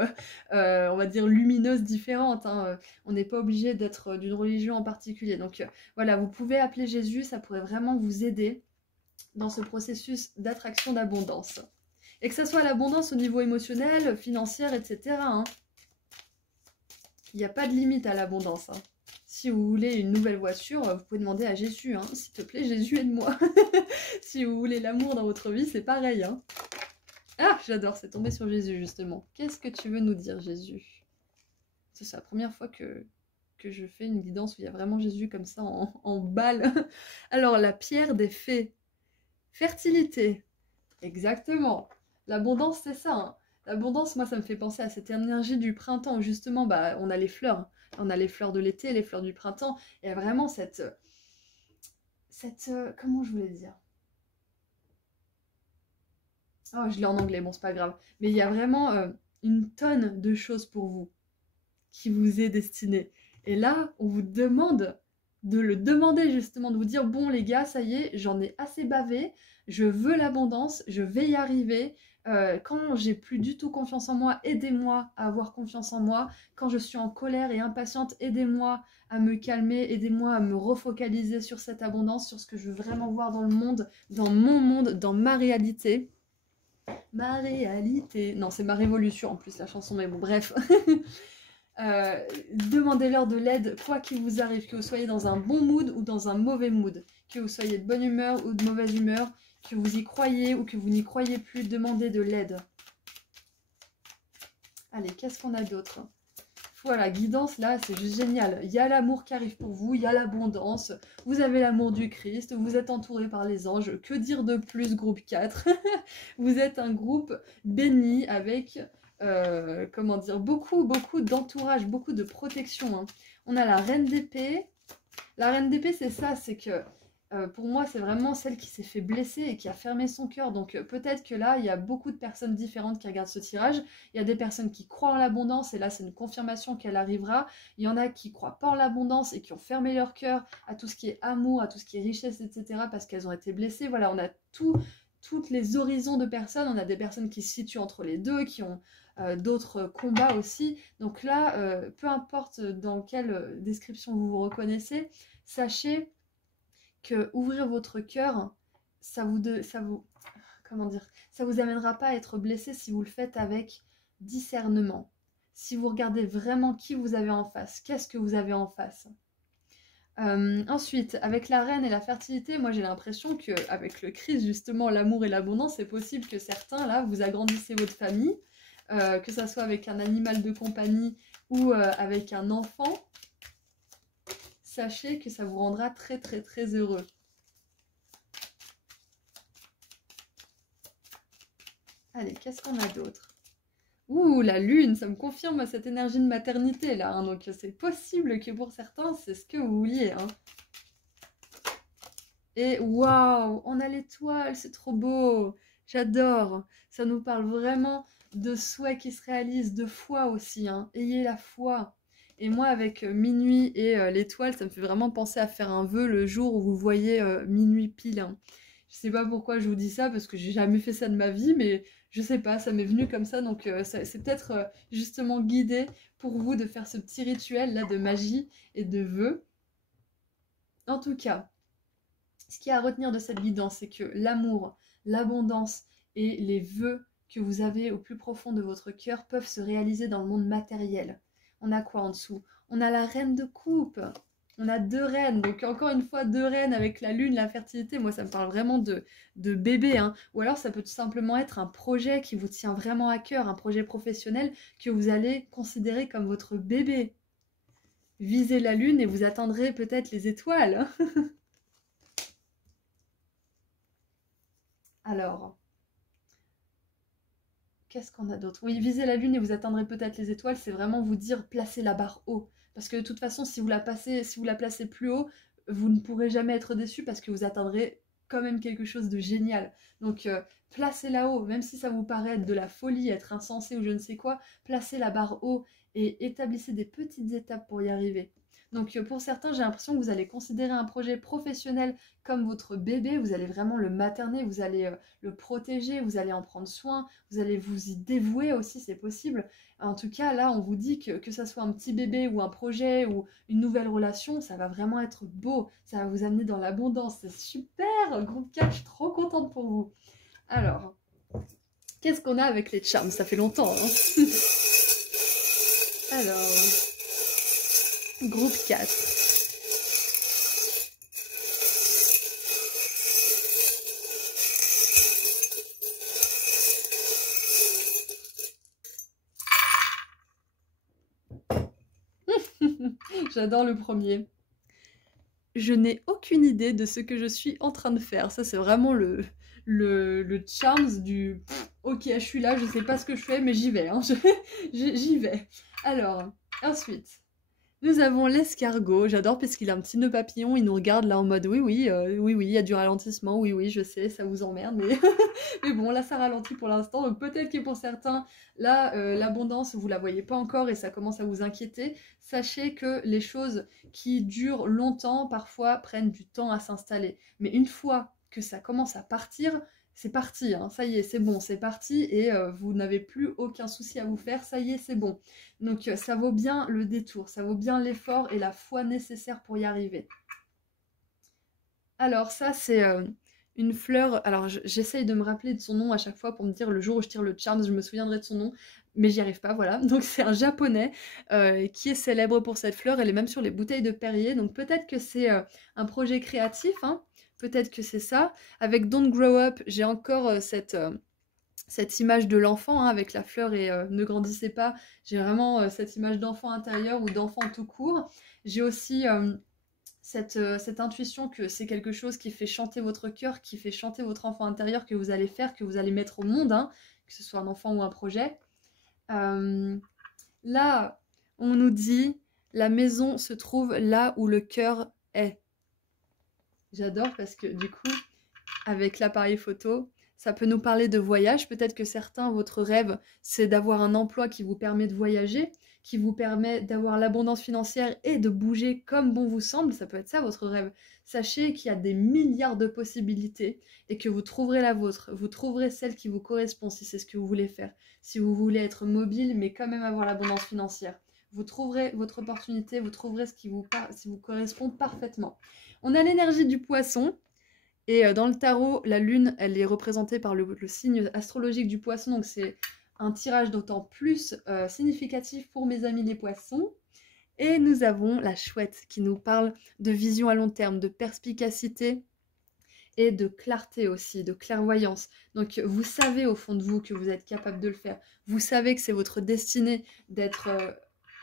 on va dire lumineuses différentes, hein. On n'est pas obligé d'être d'une religion en particulier. Donc voilà, vous pouvez appeler Jésus, ça pourrait vraiment vous aider dans ce processus d'attraction d'abondance. Et que ça soit l'abondance au niveau émotionnel, financière, etc., hein. Il n'y a pas de limite à l'abondance, hein. Si vous voulez une nouvelle voiture, vous pouvez demander à Jésus, hein. S'il te plaît, Jésus, aide-moi. Si vous voulez l'amour dans votre vie, c'est pareil, hein. Ah, j'adore, c'est tombé sur Jésus, justement. Qu'est-ce que tu veux nous dire, Jésus? C'est la première fois que je fais une guidance où il y a vraiment Jésus comme ça en balle. Alors, la pierre des fées. Fertilité. Exactement. L'abondance, c'est ça, hein. L'abondance, moi, ça me fait penser à cette énergie du printemps où justement, bah, on a les fleurs. On a les fleurs de l'été, les fleurs du printemps. Il y a vraiment comment je voulais dire? Oh, je l'ai en anglais, bon, c'est pas grave. Mais il y a vraiment une tonne de choses pour vous qui vous est destiné. Et là, on vous demande de le demander justement, de vous dire, bon les gars, ça y est, j'en ai assez bavé, je veux l'abondance, je vais y arriver. Quand j'ai plus du tout confiance en moi, aidez-moi à avoir confiance en moi. Quand je suis en colère et impatiente, aidez-moi à me calmer, aidez-moi à me refocaliser sur cette abondance, sur ce que je veux vraiment voir dans le monde, dans mon monde, dans ma réalité. Ma réalité. Non, c'est ma révolution en plus la chanson, mais bon, bref. Demandez-leur de l'aide, quoi qu'il vous arrive, que vous soyez dans un bon mood ou dans un mauvais mood, que vous soyez de bonne humeur ou de mauvaise humeur, que vous y croyez ou que vous n'y croyez plus, demandez de l'aide. Allez, qu'est-ce qu'on a d'autre? Voilà, guidance, là, c'est juste génial. Il y a l'amour qui arrive pour vous, il y a l'abondance, vous avez l'amour du Christ, vous êtes entouré par les anges. Que dire de plus, groupe 4? Vous êtes un groupe béni avec... comment dire, beaucoup d'entourage, beaucoup de protection, hein. On a la reine d'épée. La reine d'épée, c'est ça, c'est que pour moi, c'est vraiment celle qui s'est fait blesser et qui a fermé son cœur. Donc peut-être que là, il y a beaucoup de personnes différentes qui regardent ce tirage. Il y a des personnes qui croient en l'abondance et là, c'est une confirmation qu'elle arrivera. Il y en a qui croient pas en l'abondance et qui ont fermé leur cœur à tout ce qui est amour, à tout ce qui est richesse, etc. parce qu'elles ont été blessées. Voilà, on a toutes les horizons de personnes. On a des personnes qui se situent entre les deux, qui ont d'autres combats aussi. Donc là, peu importe dans quelle description vous vous reconnaissez, sachez que ouvrir votre cœur, comment dire, ça vous amènera pas à être blessé si vous le faites avec discernement. Si vous regardez vraiment qui vous avez en face, qu'est-ce que vous avez en face. Ensuite, avec la reine et la fertilité, moi j'ai l'impression qu'avec le Christ, justement, l'amour et l'abondance, c'est possible que certains, là, vous agrandissez votre famille, que ça soit avec un animal de compagnie ou avec un enfant. Sachez que ça vous rendra très très très heureux. Allez, qu'est-ce qu'on a d'autre? Ouh, la lune, ça me confirme cette énergie de maternité là, hein, donc c'est possible que pour certains, c'est ce que vous vouliez, hein. Et waouh, on a l'étoile, c'est trop beau, j'adore. Ça nous parle vraiment de souhaits qui se réalisent, de foi aussi, hein. Ayez la foi. Et moi, avec minuit et l'étoile, ça me fait vraiment penser à faire un vœu le jour où vous voyez minuit pile, hein. Je sais pas pourquoi je vous dis ça, parce que j'ai jamais fait ça de ma vie, mais je sais pas, ça m'est venu comme ça, donc c'est peut-être justement guidé pour vous de faire ce petit rituel là de magie et de vœux. En tout cas, ce qu'il y a à retenir de cette guidance, c'est que l'amour, l'abondance et les vœux que vous avez au plus profond de votre cœur peuvent se réaliser dans le monde matériel. On a quoi en dessous? On a la reine de coupe. On a deux reines, donc encore une fois deux reines avec la lune, la fertilité. Moi, ça me parle vraiment de bébé, hein. Ou alors, ça peut tout simplement être un projet qui vous tient vraiment à cœur, un projet professionnel que vous allez considérer comme votre bébé. Visez la lune et vous attendrez peut-être les étoiles. Alors, qu'est-ce qu'on a d'autre? Oui, visez la lune et vous atteindrez peut-être les étoiles, c'est vraiment vous dire placez la barre haut. Parce que de toute façon, si vous la placez plus haut, vous ne pourrez jamais être déçu parce que vous atteindrez quand même quelque chose de génial. Donc placez-la haut, même si ça vous paraît être de la folie, être insensé ou je ne sais quoi, placez la barre haut et établissez des petites étapes pour y arriver. Donc pour certains, j'ai l'impression que vous allez considérer un projet professionnel comme votre bébé, vous allez vraiment le materner, vous allez le protéger, vous allez en prendre soin, vous allez vous y dévouer aussi, c'est possible. En tout cas, là, on vous dit que ça soit un petit bébé ou un projet ou une nouvelle relation, ça va vraiment être beau, ça va vous amener dans l'abondance, c'est super, groupe 4, je suis trop contente pour vous. Alors, qu'est-ce qu'on a avec les charms? Ça fait longtemps, hein. Alors, groupe 4. J'adore le premier. Je n'ai aucune idée de ce que je suis en train de faire. Ça, c'est vraiment le charms du ok, je suis là, je sais pas ce que je fais, mais j'y vais. Hein. J'y vais. Alors, ensuite, nous avons l'escargot. J'adore parce qu'il a un petit nœud papillon. Il nous regarde là en mode oui, oui, oui, oui, il y a du ralentissement. Oui, oui, je sais, ça vous emmerde, mais, mais bon, là, ça ralentit pour l'instant. Donc peut-être que pour certains, là, l'abondance, vous la voyez pas encore et ça commence à vous inquiéter. Sachez que les choses qui durent longtemps, parfois, prennent du temps à s'installer. Mais une fois que ça commence à partir, c'est parti, hein. Ça y est, c'est bon, c'est parti, et vous n'avez plus aucun souci à vous faire, ça y est, c'est bon. Donc ça vaut bien le détour, ça vaut bien l'effort et la foi nécessaire pour y arriver. Alors ça, c'est une fleur, alors j'essaye de me rappeler de son nom à chaque fois pour me dire le jour où je tire le charms, je me souviendrai de son nom, mais j'y arrive pas, voilà. Donc c'est un japonais qui est célèbre pour cette fleur, elle est même sur les bouteilles de Perrier, donc peut-être que c'est un projet créatif, hein. Peut-être que c'est ça. Avec Don't Grow Up, j'ai encore cette image de l'enfant, hein, avec la fleur et ne grandissez pas. J'ai vraiment cette image d'enfant intérieur ou d'enfant tout court. J'ai aussi cette intuition que c'est quelque chose qui fait chanter votre cœur, qui fait chanter votre enfant intérieur, que vous allez faire, que vous allez mettre au monde, hein, que ce soit un enfant ou un projet. Là, on nous dit, la maison se trouve là où le cœur est. J'adore parce que du coup, avec l'appareil photo, ça peut nous parler de voyage. Peut-être que certains, votre rêve, c'est d'avoir un emploi qui vous permet de voyager, qui vous permet d'avoir l'abondance financière et de bouger comme bon vous semble. Ça peut être ça votre rêve. Sachez qu'il y a des milliards de possibilités et que vous trouverez la vôtre. Vous trouverez celle qui vous correspond si c'est ce que vous voulez faire. Si vous voulez être mobile mais quand même avoir l'abondance financière. Vous trouverez votre opportunité, vous trouverez ce qui vous correspond parfaitement. On a l'énergie du poisson. Et dans le tarot, la lune, elle est représentée par le signe astrologique du poisson, donc c'est un tirage d'autant plus significatif pour mes amis les poissons. Et nous avons la chouette qui nous parle de vision à long terme, de perspicacité et de clarté aussi, de clairvoyance. Donc vous savez au fond de vous que vous êtes capable de le faire. Vous savez que c'est votre destinée d'être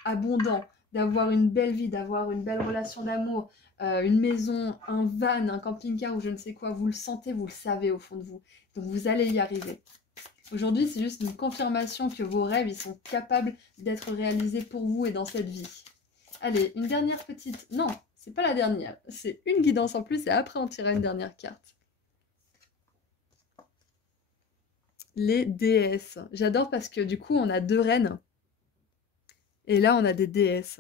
abondant, d'avoir une belle vie, d'avoir une belle relation d'amour, une maison, un van, un camping-car ou je ne sais quoi. Vous le sentez, vous le savez au fond de vous. Donc vous allez y arriver. Aujourd'hui, c'est juste une confirmation que vos rêves, ils sont capables d'être réalisés pour vous et dans cette vie. Allez, une dernière petite... Non, c'est pas la dernière. C'est une guidance en plus et après on tirera une dernière carte. Les déesses. J'adore parce que du coup, on a deux reines. Et là, on a des déesses.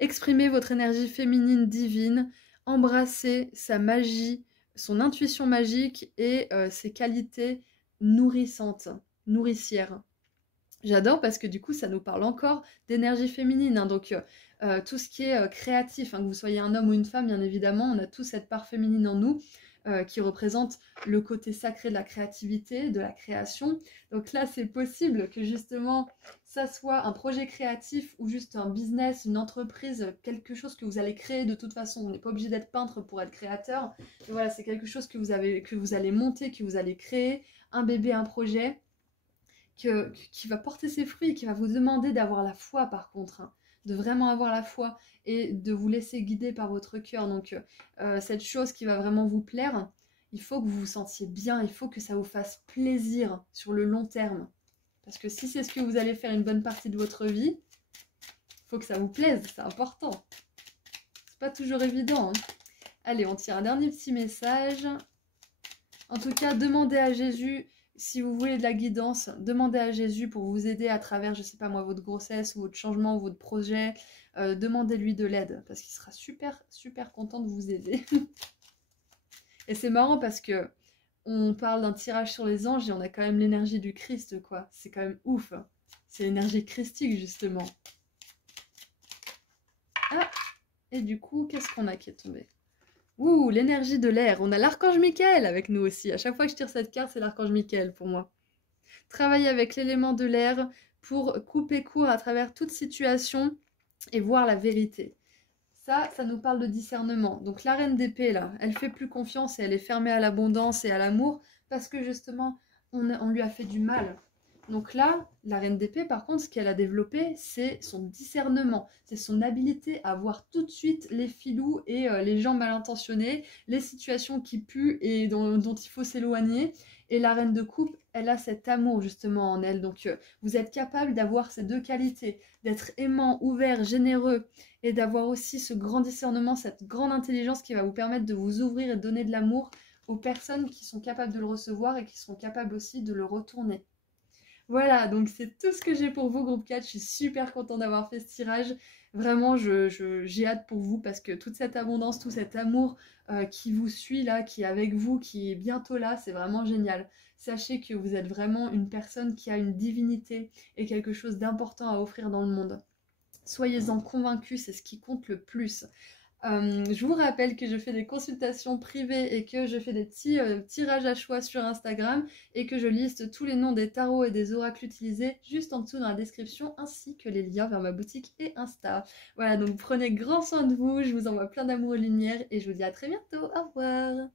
Exprimez votre énergie féminine divine, embrassez sa magie, son intuition magique et ses qualités nourrissantes, nourricières. J'adore parce que du coup, ça nous parle encore d'énergie féminine. Hein, donc, tout ce qui est créatif, hein, que vous soyez un homme ou une femme, bien évidemment, on a tous cette part féminine en nous qui représente le côté sacré de la créativité, de la création. Donc là, c'est possible que justement, ça soit un projet créatif ou juste un business, une entreprise, quelque chose que vous allez créer de toute façon. On n'est pas obligé d'être peintre pour être créateur. Mais voilà, c'est quelque chose que vous allez monter, que vous allez créer, un bébé, un projet. Qui va porter ses fruits, qui va vous demander d'avoir la foi par contre, hein, de vraiment avoir la foi et de vous laisser guider par votre cœur. Donc cette chose qui va vraiment vous plaire, il faut que vous vous sentiez bien, il faut que ça vous fasse plaisir sur le long terme. Parce que si c'est ce que vous allez faire une bonne partie de votre vie, il faut que ça vous plaise, c'est important. C'est pas toujours évident. Hein. Allez, on tire un dernier petit message. En tout cas, demandez à Jésus si vous voulez de la guidance, demandez à Jésus pour vous aider à travers, je sais pas moi, votre grossesse ou votre changement ou votre projet. Demandez-lui de l'aide parce qu'il sera super, super content de vous aider. Et c'est marrant parce que on parle d'un tirage sur les anges et on a quand même l'énergie du Christ, quoi. C'est quand même ouf. C'est l'énergie christique, justement. Ah! Et du coup, qu'est-ce qu'on a qui est tombé? Ouh, l'énergie de l'air. On a l'archange Michael avec nous aussi. À chaque fois que je tire cette carte, c'est l'archange Michael pour moi. Travailler avec l'élément de l'air pour couper court à travers toute situation et voir la vérité. Ça nous parle de discernement. Donc la reine d'épée, là, elle fait plus confiance et elle est fermée à l'abondance et à l'amour parce que justement, on lui a fait du mal. Donc là, la reine d'épée, par contre, ce qu'elle a développé, c'est son discernement. C'est son habilité à voir tout de suite les filous et les gens mal intentionnés, les situations qui puent et dont il faut s'éloigner. Et la reine de coupe, elle a cet amour justement en elle. Donc vous êtes capable d'avoir ces deux qualités, d'être aimant, ouvert, généreux, et d'avoir aussi ce grand discernement, cette grande intelligence qui va vous permettre de vous ouvrir et de donner de l'amour aux personnes qui sont capables de le recevoir et qui sont capables aussi de le retourner. Voilà, donc c'est tout ce que j'ai pour vous, groupe 4. Je suis super contente d'avoir fait ce tirage. Vraiment, j'ai hâte pour vous parce que toute cette abondance, tout cet amour qui vous suit là, qui est avec vous, qui est bientôt là, c'est vraiment génial. Sachez que vous êtes vraiment une personne qui a une divinité et quelque chose d'important à offrir dans le monde. Soyez-en convaincus, c'est ce qui compte le plus. Je vous rappelle que je fais des consultations privées et que je fais des petits tirages à choix sur Instagram et que je liste tous les noms des tarots et des oracles utilisés juste en dessous dans la description ainsi que les liens vers ma boutique et Insta. Voilà, donc prenez grand soin de vous, je vous envoie plein d'amour et de lumière et je vous dis à très bientôt, au revoir!